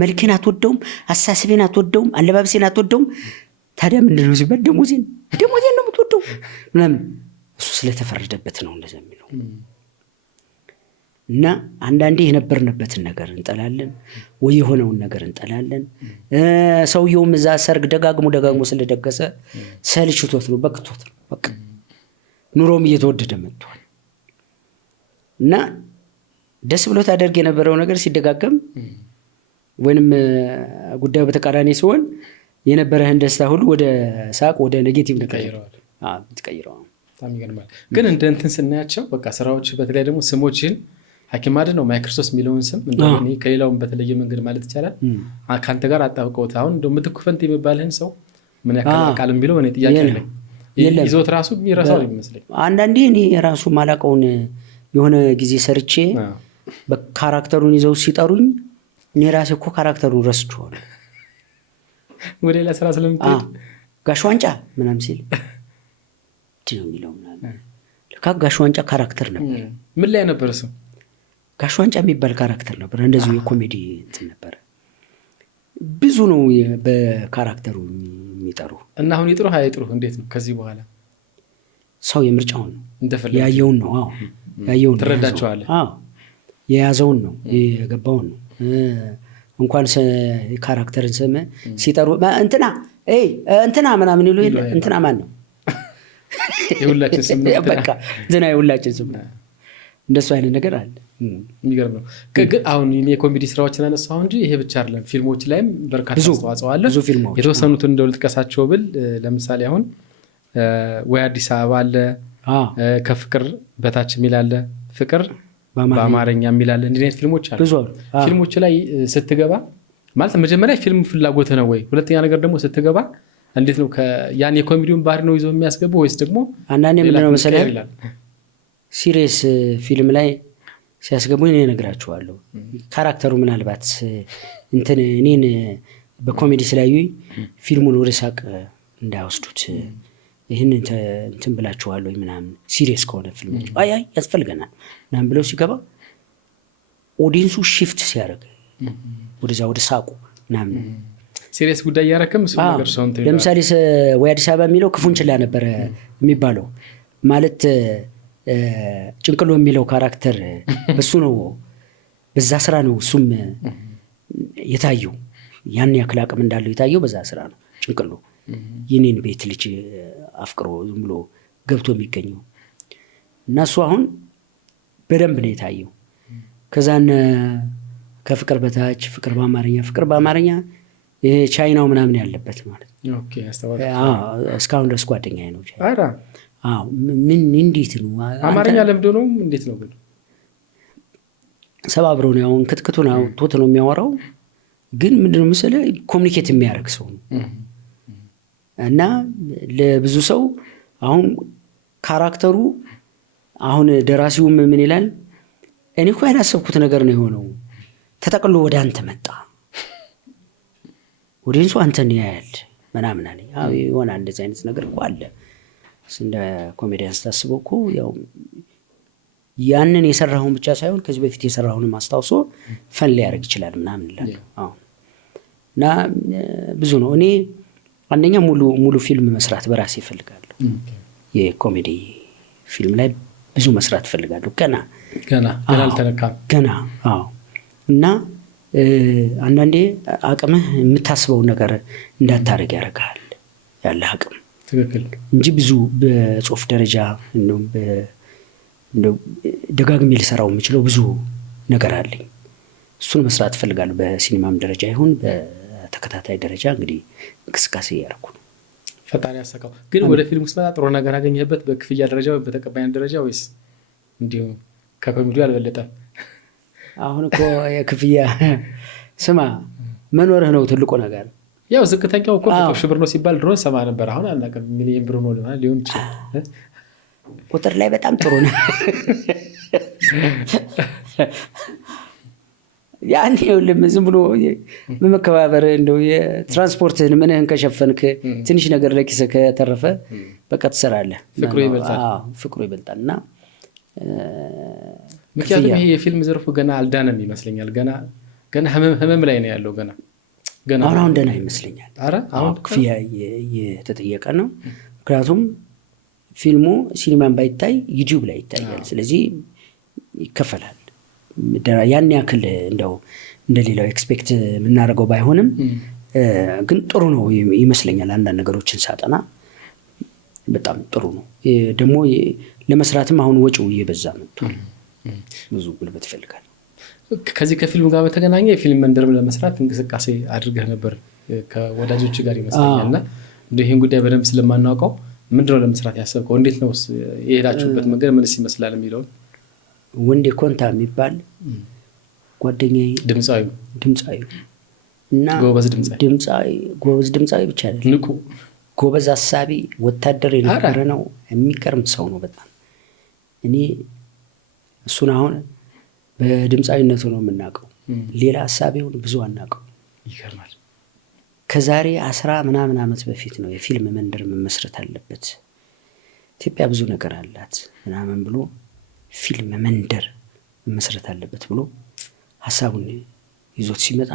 መልኬን አትወደውም፣ አሳስቤን አትወደውም፣ አለባበሴን አትወደውም። ታዲያ ምንድን ነው ሲባል ደሞዜን ነው የምትወደው ምናምን። እሱ ስለተፈረደበት ነው እንደዛ የሚለው። እና አንዳንዴ የነበርንበትን ነገር እንጠላለን ወይ የሆነውን ነገር እንጠላለን። ሰውየውም እዛ ሰርግ ደጋግሞ ስለደገሰ ሰልችቶት ነው በቅቶት ነው በቃ ኑሮም እየተወደደ መጥቷል። እና ደስ ብሎ ታደርግ የነበረው ነገር ሲደጋገም ወይንም ጉዳዩ በተቃራኒ ሲሆን የነበረህን ደስታ ሁሉ ወደ ሳቅ ወደ ኔጌቲቭ ነገር ትቀይረዋል። በጣም ይገርማል። ግን እንደ እንትን ስናያቸው በቃ ስራዎች በተለይ ደግሞ ስሞችን ሐኪም አድነው ነው ማይክሮሶፍት የሚለውን ስም እንደኔ ከሌላውም በተለየ መንገድ ማለት ይቻላል ካንተ ጋር አጣብቀውት አሁን እንደው ምትኩፈንት የሚባልህን ሰው ምን ያክል ቃልም ቢለው እኔ ጥያቄ አለኝ። ይዞት ራሱ የሚረሳው ይመስለኝ። አንዳንዴ እኔ ራሱ ማላቀውን የሆነ ጊዜ ሰርቼ በካራክተሩን ይዘው ሲጠሩኝ እኔ ራሴ እኮ ካራክተሩን ረስቼዋለሁ። ወደ ሌላ ስራ ስለምትሄድ ጋሽ ዋንጫ ምናምን ሲል ነው የሚለው ምናምን ለካ ጋሽ ዋንጫ ካራክተር ነበር። ምን ላይ ነበር እሱ? ጋሽ ዋንጫ የሚባል ካራክተር ነበር። እንደዚሁ የኮሜዲ እንትን ነበር። ብዙ ነው በካራክተሩ የሚጠሩ እና አሁን ይጥሩ አይጥሩ እንዴት ነው? ከዚህ በኋላ ሰው የምርጫውን ነው ያየውን ነው። ያየውን ትረዳቸዋለህ። የያዘውን ነው የገባውን ነው። እንኳን ካራክተርን ስም ሲጠሩ እንትና እንትና ምናምን ይሉ የለ እንትና ማን ነው የሁላችን ስም በቃ እንትና የሁላችን ስም እንደሱ አይነት ነገር አለ። የሚገርም ነው። አሁን የኮሜዲ ስራዎችን አነሳሁ እንጂ ይሄ ብቻ አይደለም። ፊልሞች ላይም በርካታ አስተዋጽኦ አለ። የተወሰኑትን እንደው ልጥቀሳቸው ብል ለምሳሌ አሁን ወይ አዲስ አበባ አለ፣ ከፍቅር በታች የሚል አለ፣ ፍቅር በአማርኛ የሚል አለ። እንዲህ አይነት ፊልሞች አሉ። ፊልሞች ላይ ስትገባ ማለት መጀመሪያ ፊልም ፍላጎት ነው ወይ? ሁለተኛ ነገር ደግሞ ስትገባ እንዴት ነው ያን የኮሜዲውን ባህሪ ነው ይዞ የሚያስገባው ወይስ ደግሞ አንዳንዴ ምንድነው መሰለህ ሲሪየስ ፊልም ላይ ሲያስገቡኝ እኔ እነግራቸዋለሁ። ካራክተሩ ምናልባት እንትን እኔን በኮሜዲ ስላዩኝ ፊልሙን ወደ ሳቅ እንዳይወስዱት ይህን እንትን ብላችኋለሁ ምናምን ሲሪየስ ከሆነ ፊልም አይ ያስፈልገናል ምናምን ብለው ሲገባ ኦዲየንሱ ሽፍት ሲያደርግ ወደዛ ወደ ሳቁ ምናምን ሲሪየስ ጉዳይ ያረከም እሱ ነገር ሰው እንትን ለምሳሌ ወይ አዲስ አበባ የሚለው ክፉን ችላ ነበር የሚባለው ማለት ጭንቅሎ የሚለው ካራክተር በሱ ነው በዛ ስራ ነው እሱም የታየው ያን ያክል አቅም እንዳለው የታየው በዛ ስራ ነው። ጭንቅሎ የኔን ቤት ልጅ አፍቅሮ ዝም ብሎ ገብቶ የሚገኘው እና እሱ አሁን በደንብ ነው የታየው። ከዛን ከፍቅር በታች ፍቅር በአማርኛ ይሄ ቻይናው ምናምን ያለበት ማለት ነው። ኦኬ አስተዋጽኦ እስካሁን ድረስ ጓደኛዬ ነው። አራ ምን እንዴት ነው አማርኛ ለምዶ ነው እንዴት ነው ግን ሰባብሮ ነው አሁን ክትክቱን አውጥቶት ነው የሚያወራው። ግን ምንድነው መሰለህ ኮሙኒኬት የሚያደርግ ሰው ነው እና ለብዙ ሰው አሁን ካራክተሩ አሁን ደራሲውም ምን ይላል እኔ እኮ ያላሰብኩት ነገር ነው የሆነው ተጠቅሎ ወደ አንተ መጣ ኦዲየንሱ አንተን ያያል ምናምን አለኝ። አዎ ይሆናል እንደዚህ አይነት ነገር እኮ አለ እንደ ኮሜዲያን ስታስበው እኮ ያው ያንን የሰራውን ብቻ ሳይሆን ከዚህ በፊት የሰራውን ማስታውሶ ፈን ሊያደርግ ይችላል ምናምን ይላል። አዎ እና ብዙ ነው። እኔ አንደኛ ሙሉ ፊልም መስራት በራሴ እፈልጋለሁ። የኮሜዲ ፊልም ላይ ብዙ መስራት እፈልጋለሁ። ገና አልተነካም ገና አዎ እና አንዳንዴ አቅምህ የምታስበውን ነገር እንዳታረግ ያደርጋል ያለህ አቅም ትክክል እንጂ ብዙ በጽሁፍ ደረጃ ደጋግሜ ልሰራው የምችለው ብዙ ነገር አለኝ። እሱን መስራት እፈልጋለሁ። በሲኒማም ደረጃ ይሁን በተከታታይ ደረጃ እንግዲህ እንቅስቃሴ እያደረኩ ነው። ፈጣሪ ያሳካው። ግን ወደ ፊልም ውስጥ ጥሩ ነገር አገኘህበት በክፍያ ደረጃ ወይ በተቀባይነት ደረጃ ወይስ እንዲሁ ከኮሜዲ አልበለጠም? አሁን እኮ የክፍያ ስማ መኖርህ ነው ትልቁ ነገር። ያው ዝቅተኛው እኮ 100,000 ብር ነው ሲባል ድሮ ሰማ ነበር። አሁን አናውቅም ሚሊዮን ብር ነው ሊሆን ይችላል። ቁጥር ላይ በጣም ጥሩ ነው። ያኔ ሁሉም ዝም ብሎ በመከባበር እንደው የትራንስፖርትን ምንህን ከሸፈንክ ትንሽ ነገር ለኪስህ ከተረፈ በቃ ትሰራለህ። ፍቅሩ ይበልጣል እና ምክንያቱም ይሄ የፊልም ዘርፉ ገና አልዳነም ይመስለኛል። ገና ህመም ላይ ነው ያለው። ገና አሁን ደህና ይመስለኛል። አሁን ክፍያ እየተጠየቀ ነው። ምክንያቱም ፊልሙ ሲኒማን ባይታይ ዩቲዩብ ላይ ይታያል። ስለዚህ ይከፈላል። ያን ያክል እንደው እንደሌላው ኤክስፔክት የምናደርገው ባይሆንም ግን ጥሩ ነው ይመስለኛል። አንዳንድ ነገሮችን ሳጠና በጣም ጥሩ ነው። ደግሞ ለመስራትም አሁን ወጪው እየበዛ መጥቷል። ብዙ ጉልበት ይፈልጋል። ከዚህ ከፊልም ጋር በተገናኘ የፊልም መንደር ለመስራት እንቅስቃሴ አድርገህ ነበር ከወዳጆች ጋር ይመስለኛል። እና ይህን ጉዳይ በደንብ ስለማናውቀው ምንድነው ለመስራት ያሰብከው? እንዴት ነው የሄዳችሁበት መንገድ ምንስ ይመስላል የሚለውን። ወንዴ ኮንታ የሚባል ጓደኛዬ ድምፃዊ እና ጎበዝ ድምፃዊ ብቻ አይደለም ንቁ ጎበዝ አሳቢ ወታደር የነበረ ነው። የሚገርም ሰው ነው በጣም። እኔ እሱን አሁን በድምፃዊነቱ ነው የምናውቀው። ሌላ ሀሳቤውን ብዙ አናውቀው። ይገርማል። ከዛሬ 10 ምናምን ዓመት በፊት ነው የፊልም መንደር መመስረት አለበት ኢትዮጵያ ብዙ ነገር አላት ምናምን ብሎ ፊልም መንደር መመስረት አለበት ብሎ ሀሳቡን ይዞት ሲመጣ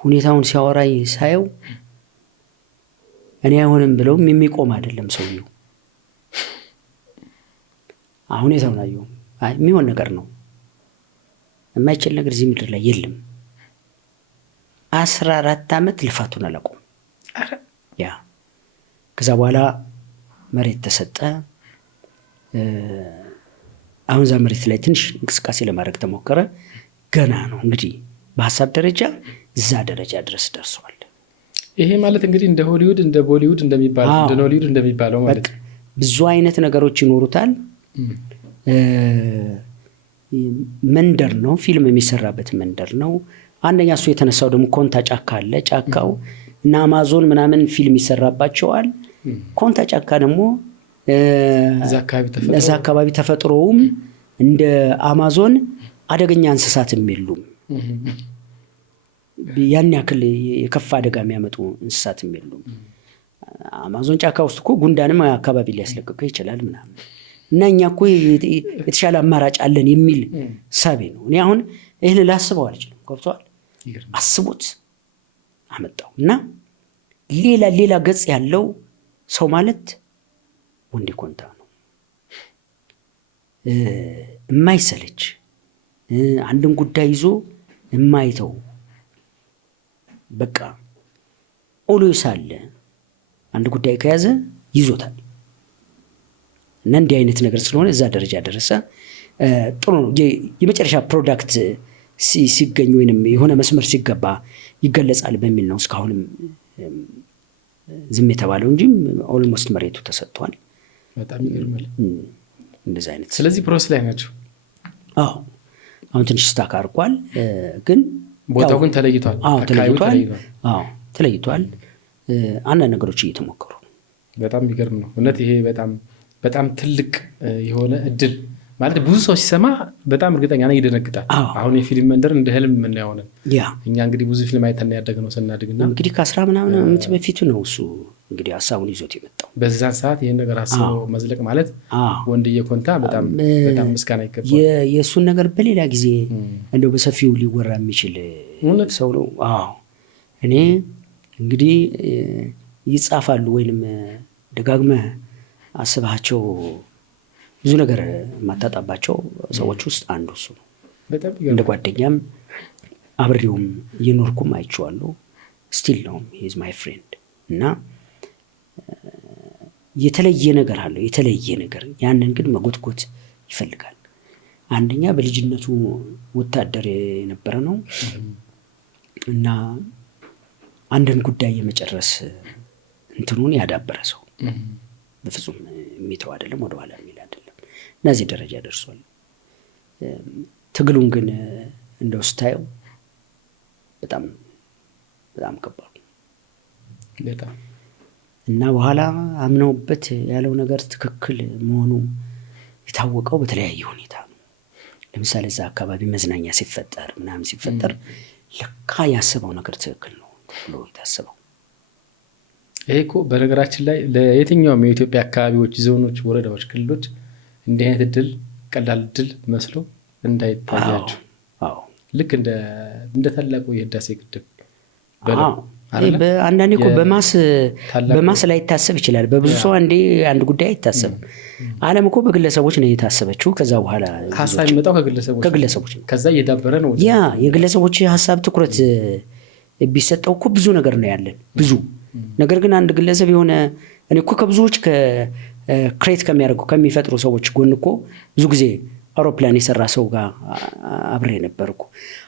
ሁኔታውን ሲያወራይ ሳየው እኔ አይሆንም ብለውም የሚቆም አይደለም ሰውየው። አሁን የታውን አየው የሚሆን ነገር ነው። የማይችል ነገር እዚህ ምድር ላይ የለም። 14 ዓመት ልፋቱን አላቆም። ያ ከዛ በኋላ መሬት ተሰጠ። አሁን እዛ መሬት ላይ ትንሽ እንቅስቃሴ ለማድረግ ተሞከረ። ገና ነው እንግዲህ በሀሳብ ደረጃ እዛ ደረጃ ድረስ ደርሷል። ይሄ ማለት እንግዲህ እንደ ሆሊውድ እንደ ቦሊውድ እንደሚባለው እንደ ኖሊውድ እንደሚባለው ማለት ብዙ አይነት ነገሮች ይኖሩታል። መንደር ነው፣ ፊልም የሚሰራበት መንደር ነው። አንደኛ እሱ የተነሳው ደግሞ ኮንታ ጫካ አለ። ጫካው እና አማዞን ምናምን ፊልም ይሰራባቸዋል። ኮንታ ጫካ ደግሞ እዛ አካባቢ ተፈጥሮውም እንደ አማዞን አደገኛ እንስሳትም የሉም። ያን ያክል የከፋ አደጋ የሚያመጡ እንስሳትም የሉም። አማዞን ጫካ ውስጥ እኮ ጉንዳንም አካባቢ ሊያስለቅቀው ይችላል ምናምን እና እኛ እኮ የተሻለ አማራጭ አለን የሚል ሳቤ ነው። እኔ አሁን ይህን ላስበው አልችልም። ገብቶሃል? አስቦት አመጣው እና ሌላ ገጽ ያለው ሰው ማለት ወንዴ ኮንታ ነው። የማይሰለች አንድን ጉዳይ ይዞ የማይተው በቃ ኦልዌይስ አለ። አንድ ጉዳይ ከያዘ ይዞታል እና እንዲህ አይነት ነገር ስለሆነ እዛ ደረጃ ደረሰ። ጥሩ ነው። የመጨረሻ ፕሮዳክት ሲገኝ ወይንም የሆነ መስመር ሲገባ ይገለጻል በሚል ነው እስካሁንም ዝም የተባለው እንጂ ኦልሞስት መሬቱ ተሰጥቷል። በጣም ይገርማል። እንደዚህ አይነት ስለዚህ ፕሮሰስ ላይ ናቸው። አሁን ትንሽ ስታክ አርቋል፣ ግን ቦታው ግን ተለይቷል። ተለይቷል። አንዳንድ ነገሮች እየተሞከሩ በጣም የሚገርም ነው እውነት። ይሄ በጣም ትልቅ የሆነ እድል ማለት ብዙ ሰው ሲሰማ በጣም እርግጠኛ ነኝ ይደነግጣል። አሁን የፊልም መንደር እንደ ህልም የምናየው ነው። እኛ እንግዲህ ብዙ ፊልም አይተን ያደግነው ስናድግና እንግዲህ ከ10 ምናምን ዓመት በፊት ነው እሱ እንግዲህ ሀሳቡን ይዞት የመጣው። በዛን ሰዓት ይህን ነገር አስበው መዝለቅ ማለት ወንድዬ ኮንታ በጣም ምስጋና ይገባል። የእሱን ነገር በሌላ ጊዜ እንደው በሰፊው ሊወራ የሚችል ሰው ነው። እኔ እንግዲህ ይጻፋሉ ወይንም ደጋግመህ አስባቸው ብዙ ነገር የማታጣባቸው ሰዎች ውስጥ አንዱ እሱ ነው። እንደ ጓደኛም አብሬውም እየኖርኩም አይቼዋለሁ። ስቲል ነው ሂዝ ማይ ፍሬንድ እና የተለየ ነገር አለው። የተለየ ነገር ያንን ግን መጎትጎት ይፈልጋል። አንደኛ በልጅነቱ ወታደር የነበረ ነው እና አንድን ጉዳይ የመጨረስ እንትኑን ያዳበረ ሰው በፍጹም የሚተው አይደለም፣ ወደኋላ የሚል አይደለም። እነዚህ ደረጃ ደርሷል። ትግሉን ግን እንደው ስታየው በጣም ከባድ በጣም እና በኋላ አምነውበት ያለው ነገር ትክክል መሆኑ የታወቀው በተለያየ ሁኔታ ነው። ለምሳሌ እዛ አካባቢ መዝናኛ ሲፈጠር ምናምን ሲፈጠር ለካ ያሰበው ነገር ትክክል ነው ብሎ የታሰበው። ይሄ እኮ በነገራችን ላይ ለየትኛውም የኢትዮጵያ አካባቢዎች፣ ዞኖች፣ ወረዳዎች፣ ክልሎች እንዲህ አይነት እድል ቀላል እድል መስሎ እንዳይታያቸው ልክ እንደ ታላቁ የህዳሴ ግድብ አንዳንዴ እኮ በማስ ላይ ይታሰብ ይችላል። በብዙ ሰው አንድ ጉዳይ አይታሰብም። ዓለም እኮ በግለሰቦች ነው የታሰበችው። ከዛ በኋላ ሀሳብ የሚመጣው ከግለሰቦች ነው። ከዛ እየዳበረ ነው። የግለሰቦች ሀሳብ ትኩረት ቢሰጠው እኮ ብዙ ነገር ነው ያለን ብዙ ነገር። ግን አንድ ግለሰብ የሆነ እኔ እኮ ከብዙዎች ክሬት ከሚፈጥሩ ሰዎች ጎን እኮ ብዙ ጊዜ አውሮፕላን የሰራ ሰው ጋር አብሬ ነበርኩ።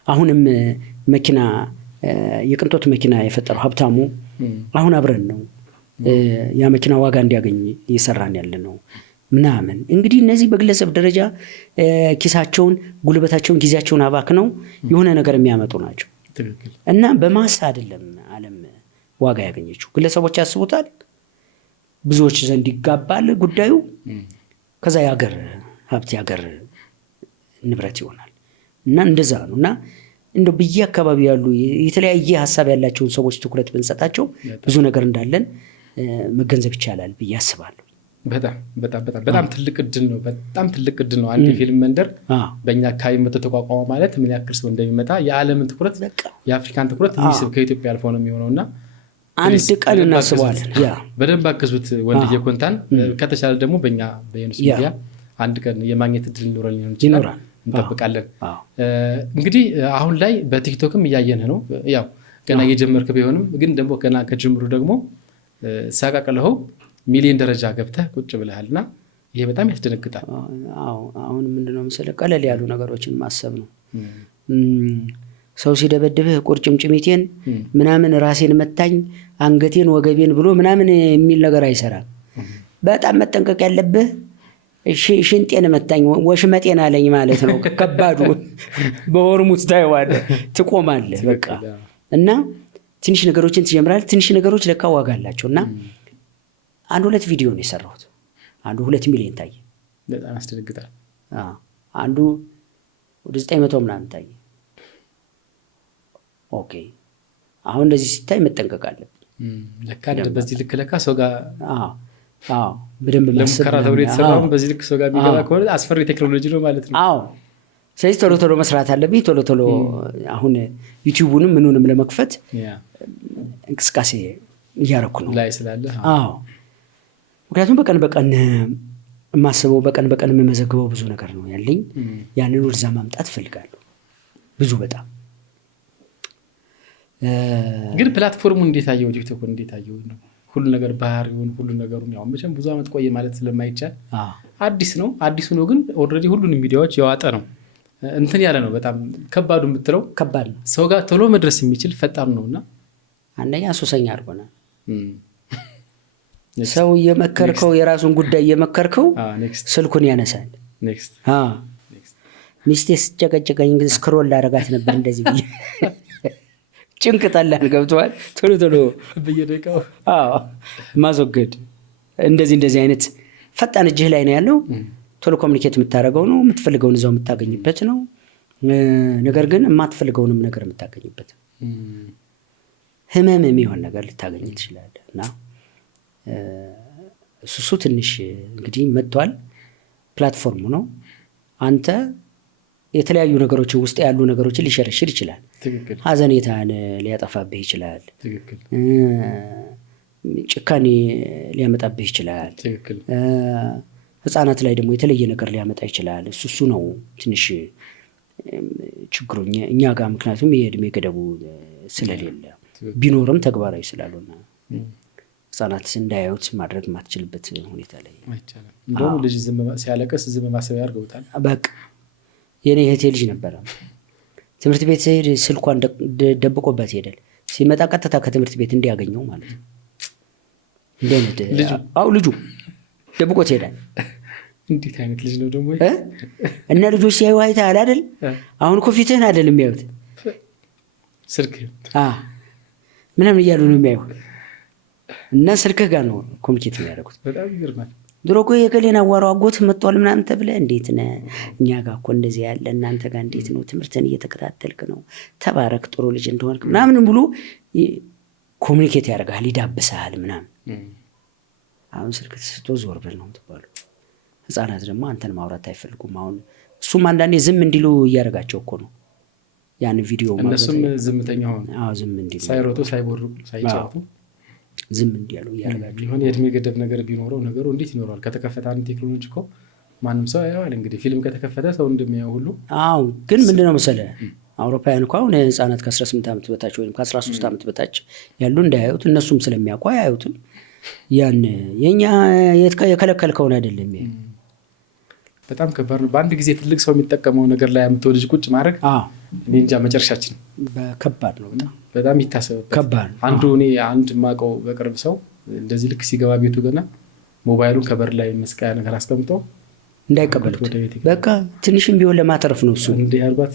አሁንም መኪና የቅንጦት መኪና የፈጠረው ሀብታሙ አሁን አብረን ነው ያ መኪና ዋጋ እንዲያገኝ እየሰራን ያለ ነው ምናምን። እንግዲህ እነዚህ በግለሰብ ደረጃ ኪሳቸውን፣ ጉልበታቸውን፣ ጊዜያቸውን አባክነው የሆነ ነገር የሚያመጡ ናቸው እና በማስ አይደለም ዓለም ዋጋ ያገኘችው። ግለሰቦች ያስቡታል፣ ብዙዎች ዘንድ ይጋባል ጉዳዩ። ከዛ የሀገር ሀብት የሀገር ንብረት ይሆናል እና እንደዛ ነው እና እንደው በየአካባቢው ያሉ የተለያየ ሀሳብ ያላቸውን ሰዎች ትኩረት ብንሰጣቸው ብዙ ነገር እንዳለን መገንዘብ ይቻላል ብዬ አስባለሁ። በጣም ትልቅ እድል ነው። በጣም ትልቅ እድል ነው። አንድ የፊልም መንደር በእኛ አካባቢ መጥቶ ተቋቋመ ማለት ምን ያክል ሰው እንደሚመጣ የዓለምን ትኩረት የአፍሪካን ትኩረት የሚስብ ከኢትዮጵያ አልፎ ነው የሚሆነው እና አንድ ቀን እናስበዋለን። በደንብ አግዙት ወንድዬ ኮንታን። ከተቻለ ደግሞ በእኛ በየኑስ ሚዲያ አንድ ቀን የማግኘት እድል ሊኖረን ይችላል። እንጠብቃለን። እንግዲህ አሁን ላይ በቲክቶክም እያየንህ ነው። ያው ገና እየጀመርክ ቢሆንም ግን ደግሞ ገና ከጅምሩ ደግሞ ሳቃቀለው ሚሊዮን ደረጃ ገብተህ ቁጭ ብለሃልና ይሄ በጣም ያስደነግጣል። አሁን ምንድነው መሰለህ ቀለል ያሉ ነገሮችን ማሰብ ነው። ሰው ሲደበድብህ ቁርጭምጭሚቴን ምናምን ራሴን መታኝ አንገቴን ወገቤን ብሎ ምናምን የሚል ነገር አይሰራም። በጣም መጠንቀቅ ያለብህ ሽንጤን መታኝ ወሽመጤን አለኝ ማለት ነው። ከባዱ በሆርሙዝ ታየዋለህ ትቆማለህ በቃ። እና ትንሽ ነገሮችን ትጀምራለህ። ትንሽ ነገሮች ለካ ዋጋ አላቸው። እና 1-2 ቪዲዮ ነው የሰራሁት። አንዱ 2 ሚሊዮን ታየ። በጣም ያስደነግጣል። አንዱ ወደ 900 ምናምን ታየ። ኦኬ አሁን እንደዚህ ሲታይ መጠንቀቅ አለብህ። ለካ በዚህ ልክ ለካ ሰው ጋር በደንብ ማሰብ ለሙከራ ተብሎ የተሰራው በዚህ ልክ ሰው ጋር የሚገባ ከሆነ አስፈሪ ቴክኖሎጂ ነው ማለት ነው። ስለዚህ ቶሎ መስራት አለብኝ። ቶሎ አሁን ዩቲዩቡንም ምኑንም ለመክፈት እንቅስቃሴ እያደረኩ ነው ላይ ስላለ። ምክንያቱም በቀን የማስበው በቀን የምመዘግበው ብዙ ነገር ነው ያለኝ። ያንን ወደዛ ማምጣት እፈልጋለሁ ብዙ በጣም። ግን ፕላትፎርሙን እንዴት አየው? ቲክቶክ እንዴት አየው? ሁሉ ነገር ባህሪውን ሁሉ ነገሩን ያው መቼም ብዙ አመት ቆየ ማለት ስለማይቻል አዲስ ነው። አዲሱ ነው ግን ኦልሬዲ ሁሉንም ሚዲያዎች ያዋጠ ነው። እንትን ያለ ነው። በጣም ከባዱ የምትለው ከባድ ነው። ሰው ጋር ቶሎ መድረስ የሚችል ፈጣን ነውና አንደኛ ሱሰኛ አድርጎናል። ሰው እየመከርከው የራሱን ጉዳይ እየመከርከው ስልኩን ያነሳል። ሚስቴ ስጨቀጨቀኝ ስክሮል ላደርጋት ነበር እንደዚህ ብዬ ጭንቅ ጠላን ገብተዋል። ቶሎ በየደቂቃው ማስወገድ እንደዚህ አይነት ፈጣን እጅህ ላይ ነው ያለው። ቶሎ ኮሚኒኬት የምታደርገው ነው። የምትፈልገውን እዛው የምታገኝበት ነው። ነገር ግን የማትፈልገውንም ነገር የምታገኝበት ህመም የሚሆን ነገር ልታገኝ ትችላለህ። እና እሱ ትንሽ እንግዲህ መጥቷል። ፕላትፎርሙ ነው። አንተ የተለያዩ ነገሮች ውስጥ ያሉ ነገሮችን ሊሸረሽር ይችላል። ሀዘኔታን ሊያጠፋብህ ይችላል። ጭካኔ ሊያመጣብህ ይችላል። ህፃናት ላይ ደግሞ የተለየ ነገር ሊያመጣ ይችላል። እሱ ነው ትንሽ ችግሩ እኛ ጋር። ምክንያቱም የእድሜ ገደቡ ስለሌለ ቢኖርም ተግባራዊ ስላልሆነ ህፃናት እንዳያዩት ማድረግ ማትችልበት ሁኔታ ላይ እንደውም ልጅ ሲያለቀስ ዝም ማሰቢያ አድርገውታል። በቃ የኔ እህቴ ልጅ ነበረ ትምህርት ቤት ሲሄድ ስልኳን ደብቆበት ሄዳል። ሲመጣ ቀጥታ ከትምህርት ቤት እንዲያገኘው ማለት ነው። ልጁ ደብቆት ሄዳል። እንዴት አይነት ልጅ ነው ደግሞ? እና ልጆች ሲያዩ አይተሃል አይደል? አሁን እኮ ፊትህን አይደለም የሚያዩት ስልክህን ምናምን እያሉ ነው የሚያዩ። እና ስልክህ ጋር ነው ኮሚኒኬት የሚያደርጉት። በጣም ይገርማል። ድሮ እኮ የከሌን አዋራው አጎት መጥቷል ምናምን ተብለህ እንዴት ነህ? እኛ ጋር እኮ እንደዚህ ያለ እናንተ ጋር እንዴት ነው? ትምህርትን እየተከታተልክ ነው? ተባረክ ጥሩ ልጅ እንደሆንክ ምናምን ብሎ ኮሚኒኬት ያደርጋል፣ ይዳብሳል ምናምን። አሁን ስልክ ስቶ ዞር ብል ነው የምትባለው። ህፃናት ደግሞ አንተን ማውራት አይፈልጉም። አሁን እሱም አንዳንዴ ዝም እንዲሉ እያደረጋቸው እኮ ነው ያን ቪዲዮ ማለት ነው። እነሱም ዝምተኛ ሆኑ። ዝም እንዲሉ ሳይሮጡ ሳይቦርቁ ሳይጫወቱ ዝም እንዲያሉ እያደረጋቸው። የሆነ የእድሜ ገደብ ነገር ቢኖረው ነገሩ እንዴት ይኖረዋል? ከተከፈተ አንድ ቴክኖሎጂ እኮ ማንም ሰው ያየዋል። እንግዲህ ፊልም ከተከፈተ ሰው እንደሚያየው ሁሉ ግን ምንድነው መሰለህ አውሮፓውያን እኮ አሁን ህፃናት ከ18 ዓመት በታች ወይም ከ13 ዓመት በታች ያሉ እንዳያዩት እነሱም ስለሚያውቁ አያዩትም። ያን የኛ የከለከልከውን አይደለም። በጣም ከባድ ነው። በአንድ ጊዜ ትልቅ ሰው የሚጠቀመው ነገር ላይ አምጥቶ ልጅ ቁጭ ማድረግ እኔ እንጃ መጨረሻችን ከባድ ነው። በጣም ይታሰብበት ከባድ። አንድ ማቀው በቅርብ ሰው እንደዚህ ልክ ሲገባ ቤቱ ገና ሞባይሉን ከበር ላይ መስቀያ ነገር አስቀምጦ እንዳይቀበሉት በቃ ትንሽም ቢሆን ለማተረፍ ነው እሱ እንደ ያርባት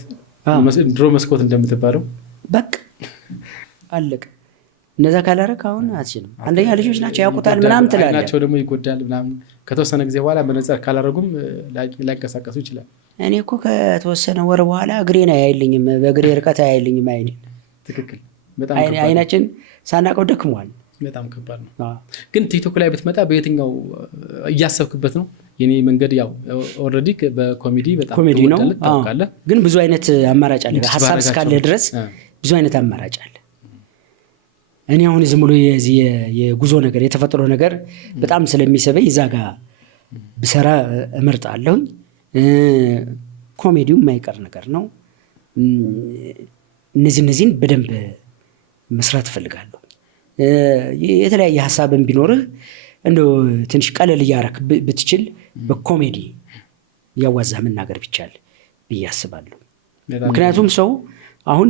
ድሮ መስኮት እንደምትባለው በቃ አለቀ። እነዛ ካላረክ አሁን አትችልም። አንደኛ ልጆች ናቸው ያውቁታል ምናምን ትላለህ። አይናቸው ደግሞ ይጎዳል ምናምን። ከተወሰነ ጊዜ በኋላ መነጽር ካላረጉም ላይንቀሳቀሱ ይችላል። እኔ እኮ ከተወሰነ ወር በኋላ እግሬን አያይልኝም፣ በእግሬ ርቀት አያይልኝም አይኔን። ትክክል። በጣም አይናችን ሳናቀው ደክሟል። በጣም ከባድ ነው። ግን ቲክቶክ ላይ ብትመጣ በየትኛው እያሰብክበት ነው? የኔ መንገድ ያው ኦልሬዲ በኮሜዲ በጣም ኮሜዲ ነው ታውቃለህ። ግን ብዙ አይነት አማራጭ አለ። ሀሳብ እስካለ ድረስ ብዙ አይነት አማራጭ አለ። እኔ አሁን ዝም ብሎ የጉዞ ነገር የተፈጥሮ ነገር በጣም ስለሚሰበኝ እዛ ጋር ብሰራ እመርጣለሁ። ኮሜዲው የማይቀር ነገር ነው። እነዚህን በደንብ መስራት እፈልጋለሁ። የተለያየ ሀሳብን ቢኖርህ እንደው ትንሽ ቀለል እያረክ ብትችል በኮሜዲ ያዋዛ መናገር ቢቻል ብዬ አስባለሁ። ምክንያቱም ሰው አሁን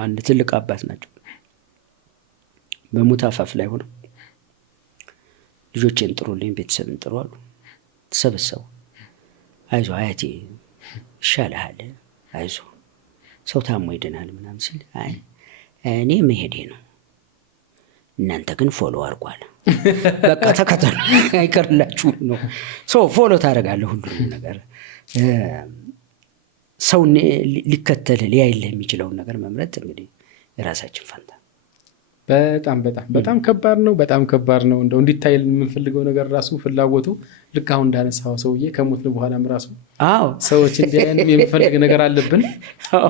አንድ ትልቅ አባት ናቸው በሞት አፋፍ ላይ ሆነው ልጆቼን ጥሩልኝ፣ ቤተሰብን ጥሩ አሉ። ተሰበሰቡ። አይዞ አያቴ ይሻልሃል፣ አይዞ ሰው ታሞ ይድናል ምናምን ሲል አይ እኔ መሄዴ ነው፣ እናንተ ግን ፎሎ አድርጓል፣ በቃ ተከተሉ፣ አይቀርላችሁም ነው። ሰው ፎሎ ታደርጋለህ ሁሉንም ነገር። ሰው ሊከተል ሊያይልህ የሚችለውን ነገር መምረጥ እንግዲህ የራሳችን ፈንታ። በጣም ከባድ ነው። በጣም ከባድ ነው። እንደው እንዲታይ የምንፈልገው ነገር ራሱ ፍላጎቱ ልክ አሁን እንዳነሳው ሰውዬ ከሞትን በኋላም ራሱ ሰዎች እንዲያዩን የሚፈልግ ነገር አለብን።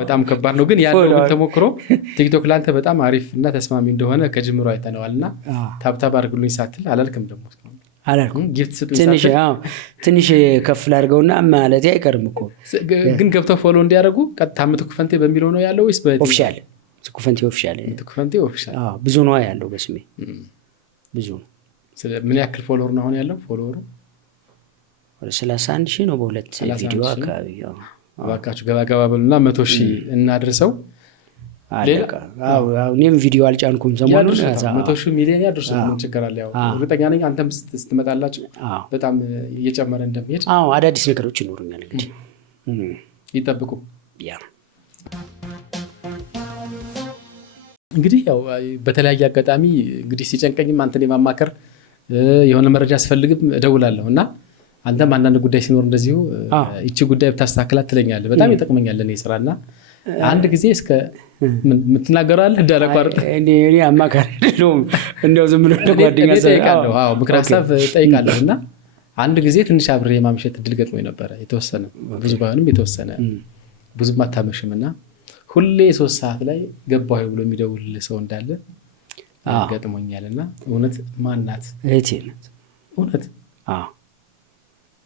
በጣም ከባድ ነው። ግን ያለው ተሞክሮ ቲክቶክ ላንተ በጣም አሪፍ እና ተስማሚ እንደሆነ ከጅምሮ አይተነዋልና ታብታብ አድርጉልኝ ሳትል አላልክም። ደግሞ አላልኩም ጊፍት ስጡኝ ትንሽ ከፍ ላድርገውና ማለት አይቀርም እኮ። ግን ገብተው ፎሎ እንዲያደርጉ ቀጥታ ምትኩ ፈንቴ በሚለው ነው ያለው ወይስ ኦፊሻል? ትኩፈንቴ ኦፊሻል ብዙ ነው ያለው በስሜ ብዙ ነው። ምን ያክል ፎሎወር ነው አሁን ያለው? ፎሎወሩ 31,000 ነው በሁለት ቪዲዮ አካባቢ። እባካችሁ ገባ በሉና 100,000 እናድርሰው። እኔም ቪዲዮ አልጫንኩም ሰሞኑን። 100,000 ሚሊዮን ያድርሱ። ምን ችግር አለ? ያው እርግጠኛ ነኝ አንተም ስትመጣላችሁ በጣም እየጨመረ እንደሚሄድ። አዳዲስ ነገሮች ይኖሩኛል እንግዲህ ይጠብቁ። እንግዲህ ያው በተለያየ አጋጣሚ እንግዲህ ሲጨንቀኝም አንተን የማማከር የሆነ መረጃ ስፈልግም እደውላለሁ እና አንተም አንዳንድ ጉዳይ ሲኖር እንደዚሁ እቺ ጉዳይ ብታስተካክላት ትለኛለህ። በጣም ይጠቅመኛል ለኔ ስራና አንድ ጊዜ እስከ ምትናገራለህ እንዳላቋርጥ እኔ አማካሪ አይደለም እንደው ዝም ብሎ ጓደኛ ጠይቃለሁ። ምክር ሀሳብ ጠይቃለሁ እና አንድ ጊዜ ትንሽ አብሬ የማምሸት እድል ገጥሞኝ ነበረ። የተወሰነ ብዙ ባይሆንም የተወሰነ ብዙም አታመሽምና ሁሌ 3 ሰዓት ላይ ገባሁ ብሎ የሚደውልልህ ሰው እንዳለ ገጥሞኛልና እውነት ማናት? እህቴ ናት። እውነት?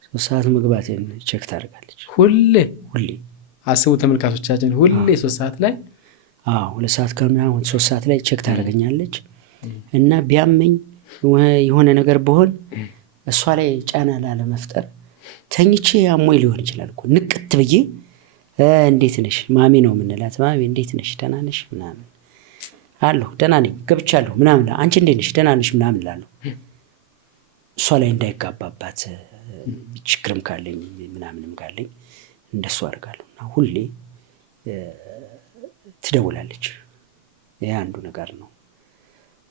3 ሰዓት መግባቴን ቼክ ታደርጋለች ሁሌ። አስቡ ተመልካቾቻችን፣ ሁሌ 3 ሰዓት ላይ 2 ሰዓት ከምናምን 3 ሰዓት ላይ ቼክ ታደርገኛለች እና ቢያመኝ የሆነ ነገር በሆን እሷ ላይ ጫና ላለመፍጠር ተኝቼ አሞኝ ሊሆን ይችላል እኮ ንቅት ብዬ እንዴት ነሽ ማሚ ነው የምንላት። ማሚ እንዴት ነሽ ደህና ነሽ ምናምን አለሁ። ደህና ነኝ ገብቻለሁ ምናምን። አንቺ እንዴት ነሽ ደህና ነሽ ምናምን እላለሁ። እሷ ላይ እንዳይጋባባት ችግርም ካለኝ ምናምንም ካለኝ እንደሱ አድርጋለሁ እና ሁሌ ትደውላለች። ይሄ አንዱ ነገር ነው።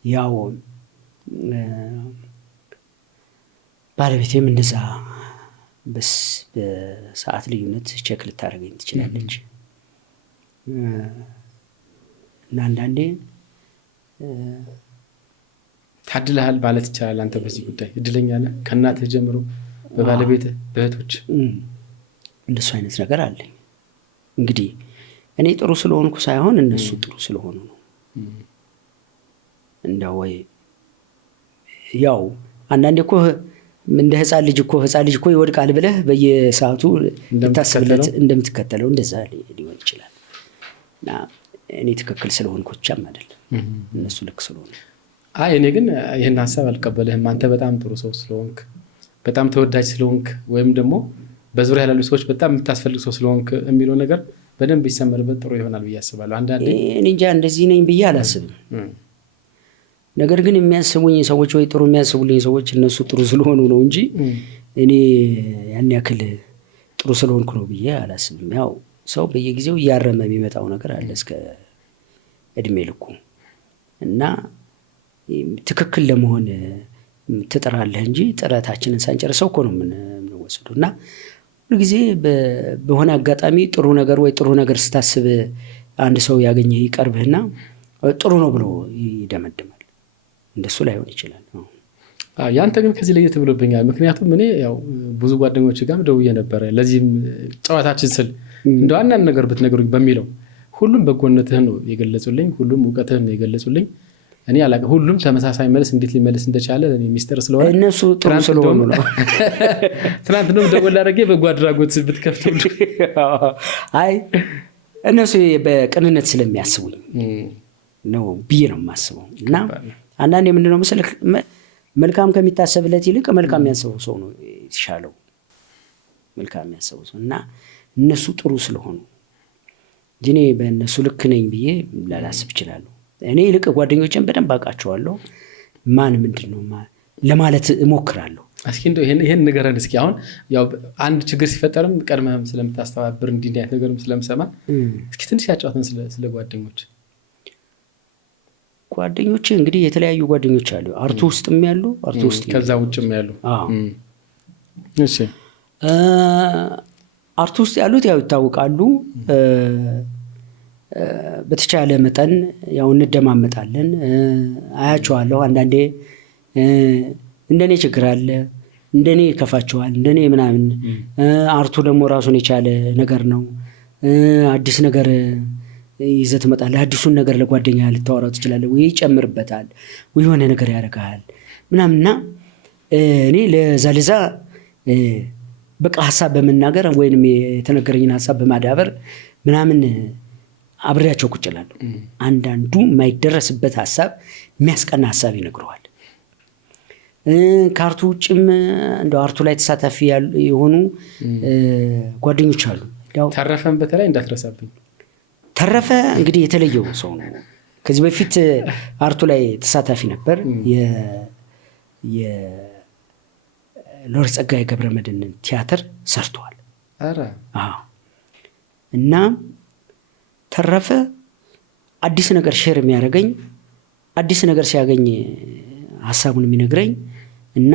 ያው ባለቤቴም እንደዛ በሰዓት ልዩነት ቼክ ልታደርገኝ ትችላለች እና አንዳንዴ ታድለሃል ማለት ይቻላል። አንተ በዚህ ጉዳይ እድለኛ ነህ። ከእናትህ ጀምሮ በባለቤትህ በእህቶች እንደሱ አይነት ነገር አለኝ። እንግዲህ እኔ ጥሩ ስለሆንኩ ሳይሆን እነሱ ጥሩ ስለሆኑ ነው። እንደው ወይ ያው አንዳንዴ እኮ እንደ ህፃን ልጅ እኮ ይወድቃል ብለህ በየሰዓቱ ልታስብለት እንደምትከተለው እንደዛ ሊሆን ይችላል እና እኔ ትክክል ስለሆንኩ ብቻም አይደለም እነሱ ልክ ስለሆኑ። እኔ ግን ይህን ሀሳብ አልቀበልህም። አንተ በጣም ጥሩ ሰው ስለሆንክ፣ በጣም ተወዳጅ ስለሆንክ፣ ወይም ደግሞ በዙሪያ ያሉ ሰዎች በጣም የምታስፈልግ ሰው ስለሆንክ የሚለው ነገር በደንብ ይሰመርበት ጥሩ ይሆናል ብዬ አስባለሁ። አንዳንዴ እኔ እንጃ እንደዚህ ነኝ ብዬ አላስብም። ነገር ግን የሚያስቡኝ ሰዎች ወይ ጥሩ የሚያስቡልኝ ሰዎች እነሱ ጥሩ ስለሆኑ ነው እንጂ እኔ ያን ያክል ጥሩ ስለሆንኩ ነው ብዬ አላስብም። ያው ሰው በየጊዜው እያረመ የሚመጣው ነገር አለ እስከ እድሜ ልኩ እና ትክክል ለመሆን ትጥራለህ እንጂ ጥረታችንን ሳንጨርሰው እኮ ነው የምንወሰደው። እና ሁልጊዜ በሆነ አጋጣሚ ጥሩ ነገር ወይ ጥሩ ነገር ስታስብ አንድ ሰው ያገኘህ ይቀርብህና ጥሩ ነው ብሎ ይደመድማል። እንደሱ ላይሆን ይችላል። ያንተ ግን ከዚህ ለየት ብሎብኛል። ምክንያቱም እኔ ያው ብዙ ጓደኞች ጋርም ደውዬ ነበረ ለዚህም ጨዋታችን ስል እንደው አንዳንድ ነገር ብትነግሩኝ በሚለው ሁሉም በጎነትህን ነው የገለጹልኝ፣ ሁሉም እውቀትህን ነው የገለጹልኝ። እኔ አላውቅም ሁሉም ተመሳሳይ መልስ እንዴት ሊመልስ እንደቻለ እኔ ሚስጥር ስለሆነ እነሱ ጥሩ ስለሆኑ ነው። ትናንት ነው ደወል አድርጌ በጎ አድራጎት ብትከፍቱልኝ እነሱ በቅንነት ስለሚያስቡኝ ነው ብዬ ነው የማስበው። እና አንዳንዴ ምንድነው መሰለህ መልካም ከሚታሰብለት ይልቅ መልካም የሚያስበው ሰው ነው የተሻለው። መልካም የሚያስበው ሰው እና እነሱ ጥሩ ስለሆኑ እንጂ እኔ በእነሱ ልክ ነኝ ብዬ ላላስብ እችላለሁ። እኔ ይልቅ ጓደኞቼን በደንብ አውቃቸዋለሁ። ማን ምንድን ነው ለማለት እሞክራለሁ። እስኪ እንደው ይሄን ንገረን እስኪ። አሁን ያው አንድ ችግር ሲፈጠርም ቀድመህም ስለምታስተባብር እንዲህ አይነት ነገርም ስለምሰማ እስኪ ትንሽ ያጫውተን ስለ ጓደኞች። ጓደኞቼ እንግዲህ የተለያዩ ጓደኞች አሉ። አርቱ ውስጥም ያሉ አርቱ ውስጥ ከዛ ውጭም ያሉ። እሺ አርቱ ውስጥ ያሉት ያው ይታወቃሉ። በተቻለ መጠን ያው እንደማመጣለን፣ አያቸዋለሁ። አንዳንዴ እንደኔ ችግር አለ፣ እንደኔ ይከፋቸዋል፣ እንደኔ ምናምን። አርቱ ደግሞ ራሱን የቻለ ነገር ነው። አዲስ ነገር ይዘህ ትመጣለህ። አዲሱን ነገር ለጓደኛ ልታወራው ትችላለህ፣ ወይ ይጨምርበታል፣ ወይ የሆነ ነገር ያደርጋል ምናምንና እኔ ለዛ በቃ ሐሳብ በመናገር ወይንም የተነገረኝን ሐሳብ በማዳበር ምናምን አብሬያቸው ቁጭ እላለሁ። አንዳንዱ የማይደረስበት ሐሳብ የሚያስቀና ሐሳብ ይነግረዋል። ከአርቱ ውጭም እንደው አርቱ ላይ ተሳታፊ የሆኑ ጓደኞች አሉ። ተረፈን በተለይ እንዳትረሳብኝ። ተረፈ እንግዲህ የተለየው ሰው ነው። ከዚህ በፊት አርቱ ላይ ተሳታፊ ነበር። ሎሬት ጸጋዬ ገብረመድህን ቲያትር ሰርቷል። እና ተረፈ አዲስ ነገር ሼር የሚያደርገኝ፣ አዲስ ነገር ሲያገኝ ሐሳቡን የሚነግረኝ እና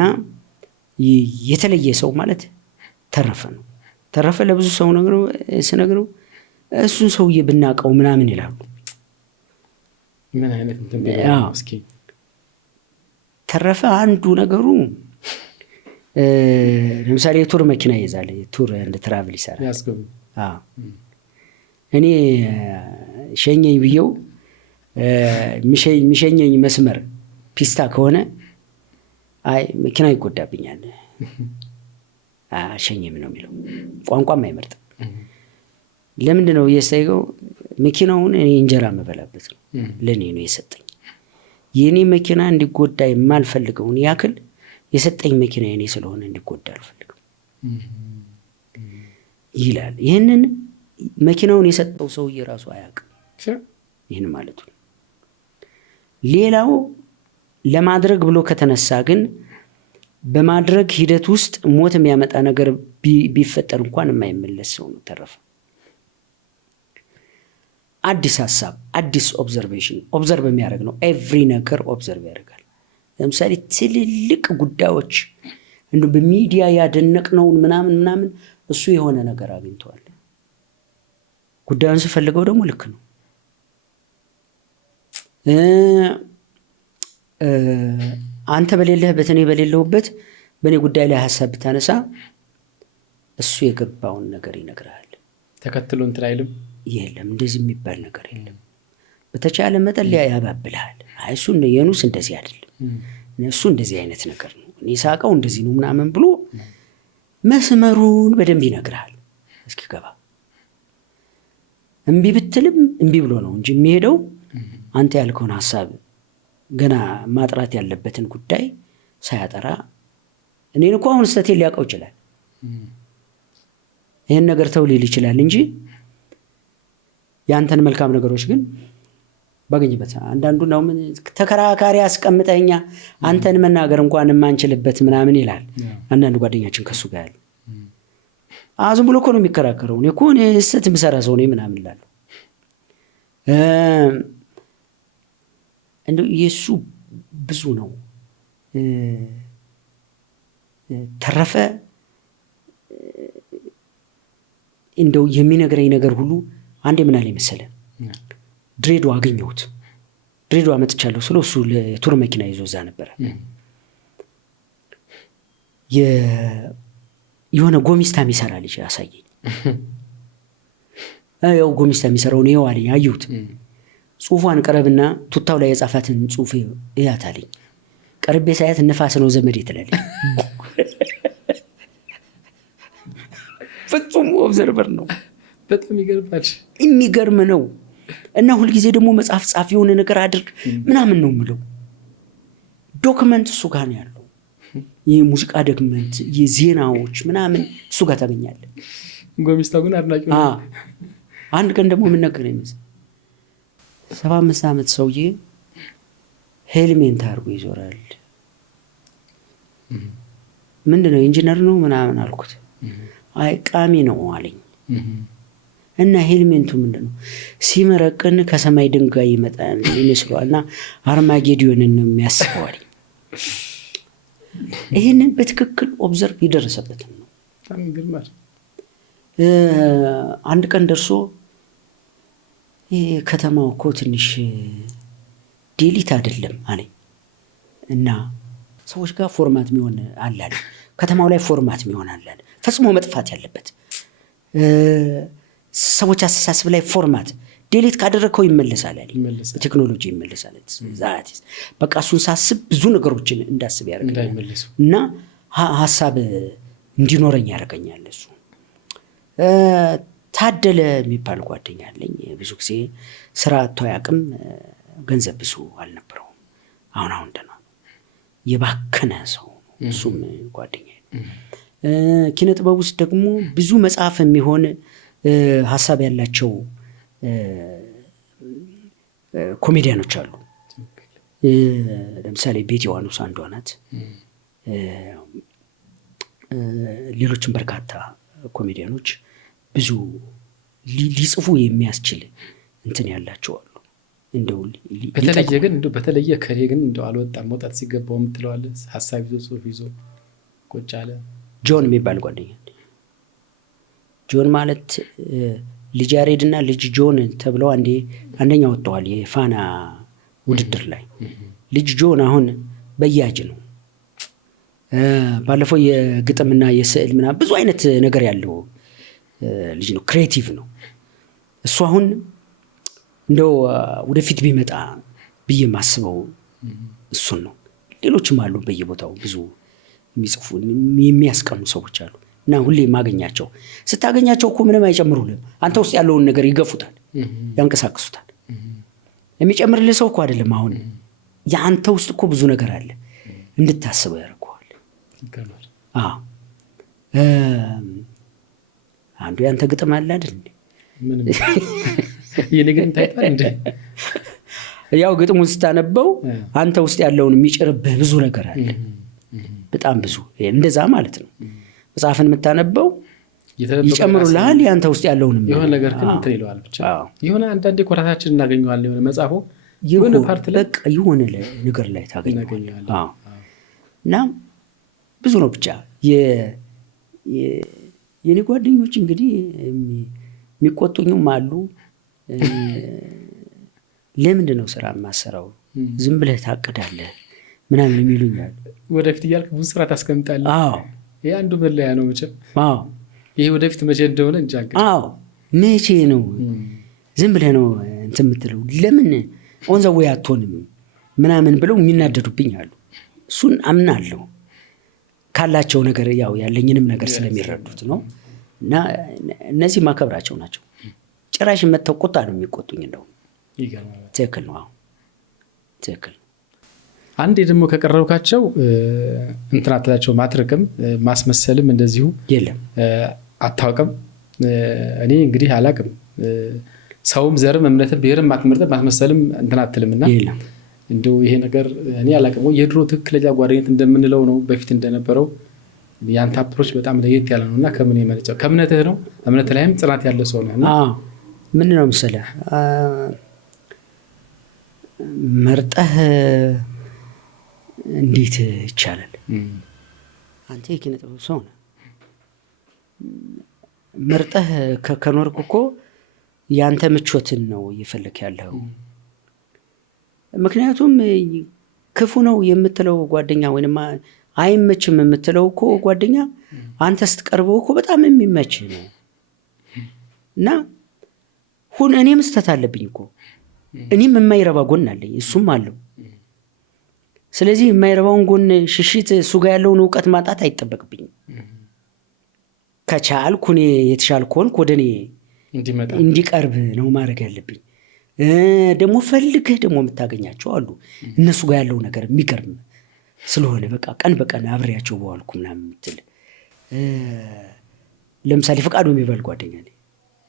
የተለየ ሰው ማለት ተረፈ ነው። ተረፈ ለብዙ ሰው ስነግረው እሱን ሰውዬ ብናቀው ምናምን ይላሉ። ምን አይነት እንትን እስኪ ተረፈ አንዱ ነገሩ ለምሳሌ የቱር መኪና ይይዛል። የቱር እንደ ትራቭል ይሰራል። እኔ ሸኘኝ ብየው የሚሸኘኝ መስመር ፒስታ ከሆነ አይ መኪና ይጎዳብኛል ሸኘም ነው የሚለው። ቋንቋም አይመርጥም። ለምንድን ነው የሰጠው? መኪናውን እኔ እንጀራ መበላበት ነው፣ ለኔ ነው የሰጠኝ። የኔ መኪና እንዲጎዳ የማልፈልገውን ያክል የሰጠኝ መኪና የኔ ስለሆነ እንዲጎዳ አልፈልግም ይላል። ይህንን መኪናውን የሰጠው ሰውዬ ራሱ አያውቅም ይህን ማለቱ። ሌላው ለማድረግ ብሎ ከተነሳ ግን በማድረግ ሂደት ውስጥ ሞት የሚያመጣ ነገር ቢፈጠር እንኳን የማይመለስ ሰው ነው ተረፈ። አዲስ ሐሳብ፣ አዲስ ኦብዘርቭ የሚያደርግ ነው። ኤቭሪ ነገር ኦብዘርቭ ያደርጋል። ለምሳሌ ትልልቅ ጉዳዮች እንደ በሚዲያ ያደነቅነውን ምናምን እሱ የሆነ ነገር አግኝቷል። ጉዳዩን ሲፈልገው ደግሞ ልክ ነው። አንተ በሌለህበት እኔ በሌለሁበት በእኔ ጉዳይ ላይ ሐሳብ ብታነሳ እሱ የገባውን ነገር ይነግራል። ተከትሎ እንትን አይልም። የለም እንደዚህ የሚባል ነገር የለም። በተቻለ መጠን ያባብልሃል። አይ እሱ የኑስ እንደዚህ አይደለም፣ እሱ እንደዚህ አይነት ነገር ነው፣ እኔ ሳቀው እንደዚህ ነው ምናምን ብሎ መስመሩን በደንብ ይነግራል። እስኪ ገባ እምቢ ብትልም እምቢ ብሎ ነው እንጂ የሚሄደው አንተ ያልከውን ሐሳብ ገና ማጥራት ያለበትን ጉዳይ ሳያጠራ እኔን እኮ አሁን ስተቴን ሊያውቀው ይችላል። ይህን ነገር ተው ሊል ይችላል እንጂ ያንተን መልካም ነገሮች ግን ባገኝበት አንዳንዱ ነው ምን ተከራካሪ አስቀምጠኛ አንተን መናገር እንኳን የማንችልበት ምናምን ይላል። አንዳንድ ጓደኛችን ከሱ ጋር ያለ ዝም ብሎ እኮ ነው የሚከራከረው። እኔ እኮ ስህተት የምሰራ ሰው ነኝ ምናምን እላለሁ። እንደው የሱ ብዙ ነው። ተረፈ እንደው የሚነግረኝ ነገር ሁሉ አንዴ ምን አለኝ መሰለህ፣ ድሬዳዋ አገኘሁት። ድሬዳዋ መጥቻለሁ ስለው እሱ ለቱር መኪና ይዞ እዛ ነበረ። የሆነ ጎሚስታ የሚሰራ ልጅ አሳየኝ። ያው ጎሚስታ የሚሰራውን ይኸው አለኝ። አየሁት። ጽሁፏን ቀረብና ቱታው ላይ የጻፋትን ጽሁፍ እያት አለኝ። ቀርቤ ሳያት ነፋስ ነው ዘመዴ ትላለች። ፍጹም ኦብዘርቨር ነው። በጣም ይገርማል። የሚገርም ነው። እና ሁልጊዜ ደግሞ መጽሐፍ ጻፍ የሆነ ነገር አድርግ ምናምን ነው የምለው። ዶክመንት እሱ ጋር ነው ያለው። የሙዚቃ ዶክመንት፣ የዜናዎች ምናምን እሱ ጋር ታገኛለህ። ጎሚስታው ግን አድናቂ ነው። አንድ ቀን ደግሞ ምን ነገር ነው 75 ዓመት ሰውዬ ሄልሜንት አድርጎ ይዞራል። ምንድነው ኢንጂነር ነው ምናምን አልኩት። አይ ቃሚ ነው አለኝ። እና ሄልሜንቱ ምንድነው? ሲመረቅን ከሰማይ ድንጋይ ይመጣል ይመስለዋልና አርማጌዲዮንን ነው የሚያስበው አለኝ። ይሄንን በትክክል ኦብዘርቭ ይደረሰበት ነው። በጣም ይገርማል። አንድ ቀን ደርሶ ከተማው እኮ ትንሽ ዴሊት አይደለም አለኝ። እና ሰዎች ጋር ፎርማት የሚሆን አለ፣ ከተማው ላይ ፎርማት የሚሆን አለ፣ ፈጽሞ መጥፋት ያለበት ሰዎች አስተሳሰብ ላይ ፎርማት ዴሊት ካደረከው ይመለሳል አለኝ። ቴክኖሎጂ ይመለሳል። በቃ እሱን ሳስብ ብዙ ነገሮችን እንዳስብ ያደርገኛል እና ሀሳብ እንዲኖረኝ ያደርገኛል። እሱ ታደለ የሚባል ጓደኛ አለኝ። ብዙ ጊዜ ስራ አጥቶ አያውቅም። ገንዘብ ብዙ አልነበረውም። አሁን ደህና ነው። የባከነ ሰው እሱም ጓደኛ ነው። ኪነ ጥበብ ውስጥ ደግሞ ብዙ መጽሐፍ የሚሆን ሀሳብ ያላቸው ኮሜዲያኖች አሉ። ለምሳሌ ቤት ዮሐንስ አንዷ ናት። ሌሎችም በርካታ ኮሜዲያኖች ብዙ ሊጽፉ የሚያስችል እንትን ያላቸው አሉ። እንደው በተለየ ግን እንደው በተለየ ከሬ ግን እንደው አልወጣም መውጣት ሲገባው የምትለዋለ ሀሳብ ይዞ ጽሁፍ ይዞ ቁጭ አለ። ጆን የሚባል ጓደኛ ጆን ማለት ልጅ ያሬድና ልጅ ጆን ተብለው አንደኛ ወጥተዋል የፋና ውድድር ላይ። ልጅ ጆን አሁን በያጅ ነው። ባለፈው የግጥምና የስዕል ምናምን ብዙ አይነት ነገር ያለው ልጅ ነው። ክሬቲቭ ነው እሱ። አሁን እንደው ወደፊት ቢመጣ ብዬ ማስበው እሱን ነው። ሌሎችም አሉ በየቦታው ብዙ የሚጽፉ የሚያስቀኑ ሰዎች አሉ። እና ሁሌ ማገኛቸው ስታገኛቸው እኮ ምንም አይጨምሩልህም። አንተ ውስጥ ያለውን ነገር ይገፉታል፣ ያንቀሳቅሱታል። የሚጨምርልህ ሰው እኮ አይደለም። አሁን የአንተ ውስጥ እኮ ብዙ ነገር አለ እንድታስበው ያደርገዋል። አዎ አንዱ ያንተ ግጥም አለ አይደል? የነገን ታይቷል እንዴ? ያው ግጥሙን ስታነበው አንተ ውስጥ ያለውን የሚጭርብህ ብዙ ነገር አለ። በጣም ብዙ እንደዛ ማለት ነው። መጽሐፍን የምታነበው ይጨምሩልሃል ያንተ ውስጥ ያለውንም የሆነ ነገር ግን እንትን ይለዋል ብቻ። የሆነ አንዳንዴ ኮራታችን እናገኘዋለን። የሆነ መጽሐፉ የሆነ ፓርት ላይ በቃ የሆነ ነገር ላይ ታገኘዋለህ። እና ብዙ ነው ብቻ የኔ ጓደኞች እንግዲህ የሚቆጡኝም አሉ። ለምንድን ነው ስራ የማሰራው? ዝም ብለህ ታቅዳለህ ምናምን የሚሉኛል። ወደፊት እያልክ ብዙ ስራ ታስቀምጣለህ። አዎ ይሄ አንዱ መለያ ነው መቼም። አዎ ይሄ ወደፊት መቼ እንደሆነ እንጃ። አዎ መቼ ነው ዝም ብለህ ነው እንትን የምትለው? ለምን ኦን ዘ ዌይ አትሆንም ምናምን ብለው የሚናደዱብኝ አሉ። እሱን አምናለሁ ካላቸው ነገር ያው ያለኝንም ነገር ስለሚረዱት ነው። እና እነዚህ ማከብራቸው ናቸው። ጭራሽ መተው ቁጣ ነው የሚቆጡኝ። እንደው ይገርማል። ትክክል ነው። አዎ ትክክል። አንዴ ደግሞ ከቀረብካቸው እንትን አትላቸው ማትረክም ማስመሰልም እንደዚሁ የለም አታውቅም። እኔ እንግዲህ አላውቅም። ሰውም ዘርም እምነትም ብሔርም ማትመርጠም ማስመሰልም እንትን አትልምና የለም እንደው ይሄ ነገር እኔ አላውቅም። የድሮ ትክክለኛ ጓደኝነት እንደምንለው ነው በፊት እንደነበረው ያንተ አፕሮች በጣም ለየት ያለ ነውና ከምን የመነጨው? ከእምነትህ ነው። እምነት ላይም ጽናት ያለ ሰው ነህና ምን ነው መሰለህ መርጠህ እንዴት ይቻላል? አንተ የኪነ ጥበብ ሰው ነህ። መርጠህ ከኖርክ እኮ ያንተ ምቾትን ነው እየፈለክ ያለው። ምክንያቱም ክፉ ነው የምትለው ጓደኛ ወይንም አይመችም የምትለው እኮ ጓደኛ አንተ ስትቀርበው እኮ በጣም የሚመች ነው። እና እኔም ስተት አለብኝ እኮ እኔም የማይረባ ጎን አለኝ፣ እሱም አለው። ስለዚህ የማይረባውን ጎን ሽሽት እሱ ጋር ያለውን እውቀት ማጣት አይጠበቅብኝም። ከቻልኩ እኔ የተሻልኩ ሆንኩ ወደ እኔ እንዲቀርብ ነው ማድረግ ያለብኝ። ደግሞ ፈልገህ ደግሞ የምታገኛቸው አሉ እነሱ ጋር ያለው ነገር የሚገርም ስለሆነ በቃ ቀን በቀን አብሬያቸው በዋልኩ ምናምን የምትል ለምሳሌ ፈቃዱ የሚባል ጓደኛ ነኝ።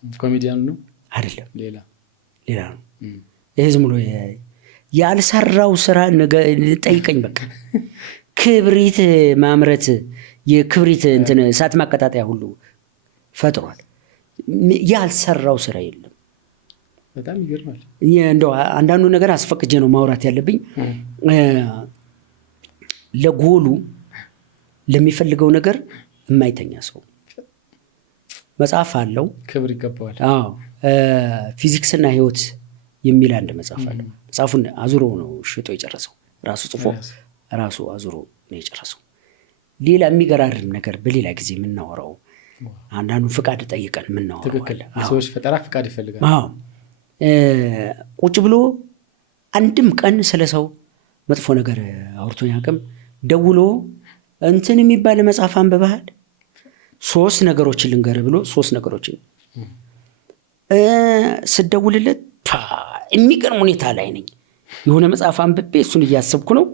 ኮሜዲያን ነው አይደለም? ሌላ ነው። ይሄ ዝም ብሎ ያልሰራው ስራ ጠይቀኝ። በቃ ክብሪት ማምረት የክብሪት እንትን እሳት ማቀጣጠያ ሁሉ ፈጥሯል። ያልሰራው ስራ የለም። በጣም ይገርማል። እንደው አንዳንዱ ነገር አስፈቅጄ ነው ማውራት ያለብኝ። ለጎሉ ለሚፈልገው ነገር የማይተኛ ሰው መጽሐፍ አለው። ክብር ይገባዋል። አዎ ፊዚክስና ህይወት የሚል አንድ መጽሐፍ አለው። መጽሐፉን አዙሮ ነው ሽጦ የጨረሰው። ራሱ ጽፎ ራሱ አዙሮ ነው የጨረሰው። ሌላ የሚገራርም ነገር በሌላ ጊዜ የምናወራው አንዳንዱ ፍቃድ ጠይቀን የምናወራው። ትክክል። ሰዎች ፈጠራ ፍቃድ ይፈልጋል። አዎ ቁጭ ብሎ አንድም ቀን ስለ ሰው መጥፎ ነገር አውርቶኝ አቅም ደውሎ እንትን የሚባል መጽሐፍ አንብበሃል 3 ነገሮችን ልንገርህ ብሎ 3 ነገሮችን ስደውልለት የሚገርም ሁኔታ ላይ ነኝ። የሆነ መጽሐፍ አንብቤ እሱን እያሰብኩ ነው፣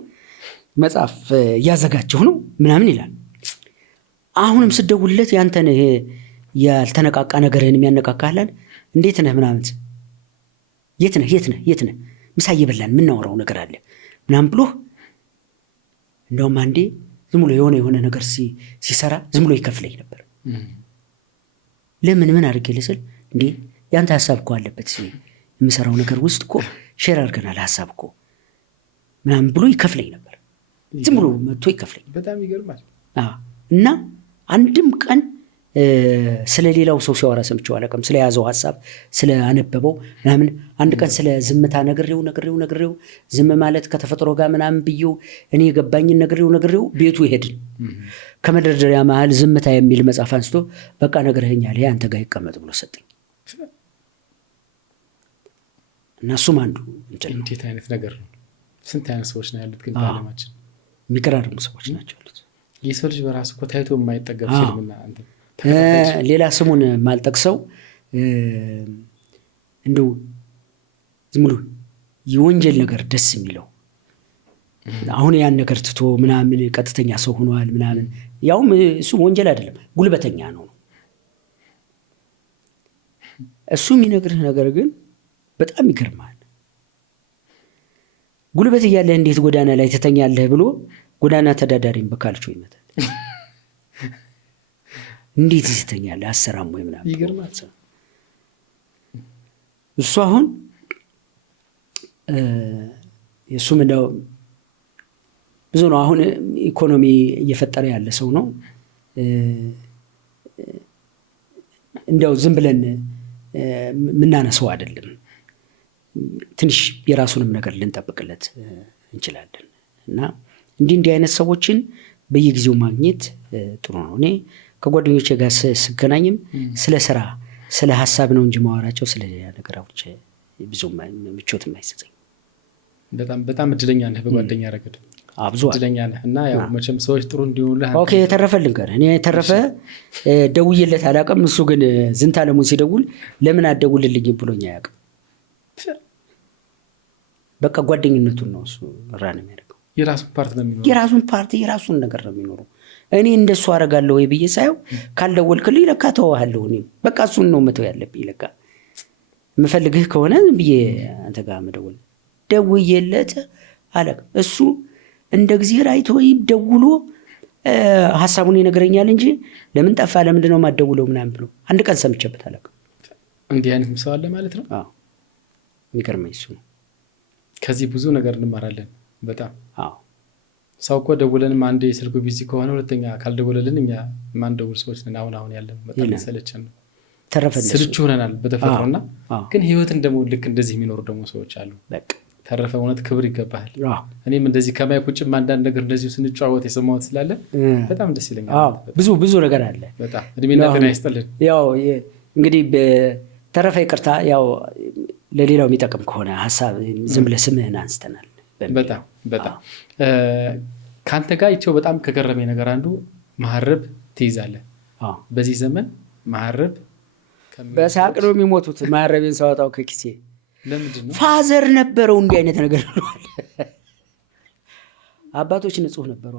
መጽሐፍ እያዘጋጀሁ ነው ምናምን ይላል። አሁንም ስደውልለት ያንተን ይሄ ያልተነቃቃ ነገርህን የሚያነቃቃህላል እንዴት ነህ ምናምን የት ነህ ምሳ እየበላን የምናወራው ነገር አለ ምናምን ብሎ እንደውም አንዴ ዝም ብሎ የሆነ ነገር ሲሰራ ዝም ብሎ ይከፍለኝ ነበር። ለምን ምን አድርጌ ልስል እንዴ ያንተ ሀሳብ እኮ አለበት የምሰራው ነገር ውስጥ እኮ ሼር አድርገናል ሀሳብ እኮ ምናምን ብሎ ይከፍለኝ ነበር። ዝም ብሎ መጥቶ ይከፍለኝ። በጣም ይገርማል። እና አንድም ቀን ስለ ሌላው ሰው ሲያወራ ሰምቼው አላውቅም። ስለ ያዘው ሀሳብ ስለ አነበበው ምናምን አንድ ቀን ስለ ዝምታ ነግሬው ዝም ማለት ከተፈጥሮ ጋር ምናምን ብዬው እኔ የገባኝን ነግሬው ቤቱ ይሄድን ከመደርደሪያ መሀል ዝምታ የሚል መጽሐፍ አንስቶ በቃ ነግረኸኛል ይሄ አንተ ጋር ይቀመጥ ብሎ ሰጠኝ። እና እሱም አንዱ እንዴት አይነት ነገር ነው። ስንት አይነት ሰዎች ነው ያሉት ግን በዓለማችን የሚቀራርሙ ሰዎች ናቸው ያሉት። የሰው ልጅ በራሱ እኮ ታይቶ የማይጠገብ ፊልምና አንተ ሌላ ስሙን ማልጠቅሰው እንደው ዝም ብሎ የወንጀል ነገር ደስ የሚለው አሁን ያን ነገር ትቶ ምናምን ቀጥተኛ ሰው ሆኗል ምናምን ያውም እሱ ወንጀል አይደለም ጉልበተኛ ነው። እሱ የሚነግርህ ነገር ግን በጣም ይገርማል። ጉልበት እያለህ እንዴት ጎዳና ላይ ትተኛለህ ብሎ ጎዳና ተዳዳሪም በካልቾ ይመታል። እንዴት ይስተኛለህ አሰራም ወይ ምናምን ይገርማል። እሱ አሁን የሱም እንደው ብዙ ነው። አሁን ኢኮኖሚ እየፈጠረ ያለ ሰው ነው። እንደው ዝም ብለን ምናነሰው አይደለም። ትንሽ የራሱንም ነገር ልንጠብቅለት እንችላለን። እና እንዲህ አይነት ሰዎችን በየጊዜው ማግኘት ጥሩ ነው። እኔ ከጓደኞቼ ጋር ስገናኝም ስለ ስራ ስለ ሀሳብ ነው እንጂ ማወራቸው ስለ ሌላ ነገር አውርቼ ብዙ ምቾት የማይሰጠኝ። በጣም እድለኛ ነህ በጓደኛ ረገድ። ብዙ እድለኛ ነህ። እና ያው መቼም ሰዎች ጥሩ እንዲሆኑልህ ኦኬ። የተረፈልኝ ጋር እኔ የተረፈ ደውዬለት አላውቅም። እሱ ግን ዝንታለሙን ሲደውል ለምን አትደውልልኝ ብሎኝ አያውቅም። በቃ ጓደኝነቱን ነው እሱ ራን የሚያደርገው። የራሱን ፓርት ነው የሚኖረው። የራሱን ፓርቲ የራሱን ነገር ነው የሚኖረው። እኔ እንደሱ አደርጋለሁ ወይ ብዬ ሳየው ካልደወልክልኝ ለካ ተወዋለሁ። እኔ በቃ እሱን ነው መተው ያለብኝ። ለካ የምፈልግህ ከሆነ ብዬ አንተ ጋር መደወል ደውዬለት አላውቅም። እሱ እንደ እግዚአብሔር አይቶ ደውሎ ሀሳቡን ይነግረኛል እንጂ ለምን ጠፋ ለምንድን ነው የማትደውለው ምናምን ብሎ አንድ ቀን ሰምቼበት አላውቅም። እንዲህ አይነት ሰው አለ ማለት ነው። አዎ የሚገርመኝ እሱ ነው። ከዚህ ብዙ ነገር እንማራለን። በጣም አዎ ሰው እኮ ደውለንም አንዴ ስልኩ ቢዚ ከሆነ ሁለተኛ ካልደወለልን እኛ ማንደውል ሰዎች ነን። አሁን ያለን በጣም ሰለቸን ነው። ስልቹ ሆነናል በተፈጥሮና ግን ህይወትን ደግሞ ልክ እንደዚህ የሚኖሩ ደግሞ ሰዎች አሉ። በቃ ተረፈ እውነት ክብር ይገባል። እኔም እንደዚህ ከማይክ ውጭም አንዳንድ ነገር እንደዚሁ ስንጫወት የሰማሁት ስላለ በጣም ደስ ይለኛል። ብዙ ነገር አለ። በጣም እድሜና ጤና ይስጥልን። ያው እንግዲህ ተረፈ ይቅርታ ያው ለሌላው የሚጠቅም ከሆነ ሀሳብ ዝም ብለህ ስምህን አንስተናል። በጣም ከአንተ ጋር ይቸው በጣም ከገረመኝ ነገር አንዱ መሀረብ ትይዛለህ። በዚህ ዘመን መሀረብ በሳቅ ነው የሚሞቱት። ማረቤን ሳወጣው ከኪሴ ለምንድን ነው? ፋዘር ነበረው እንዲህ አይነት ነገር አባቶች ንጹህ ነበሩ።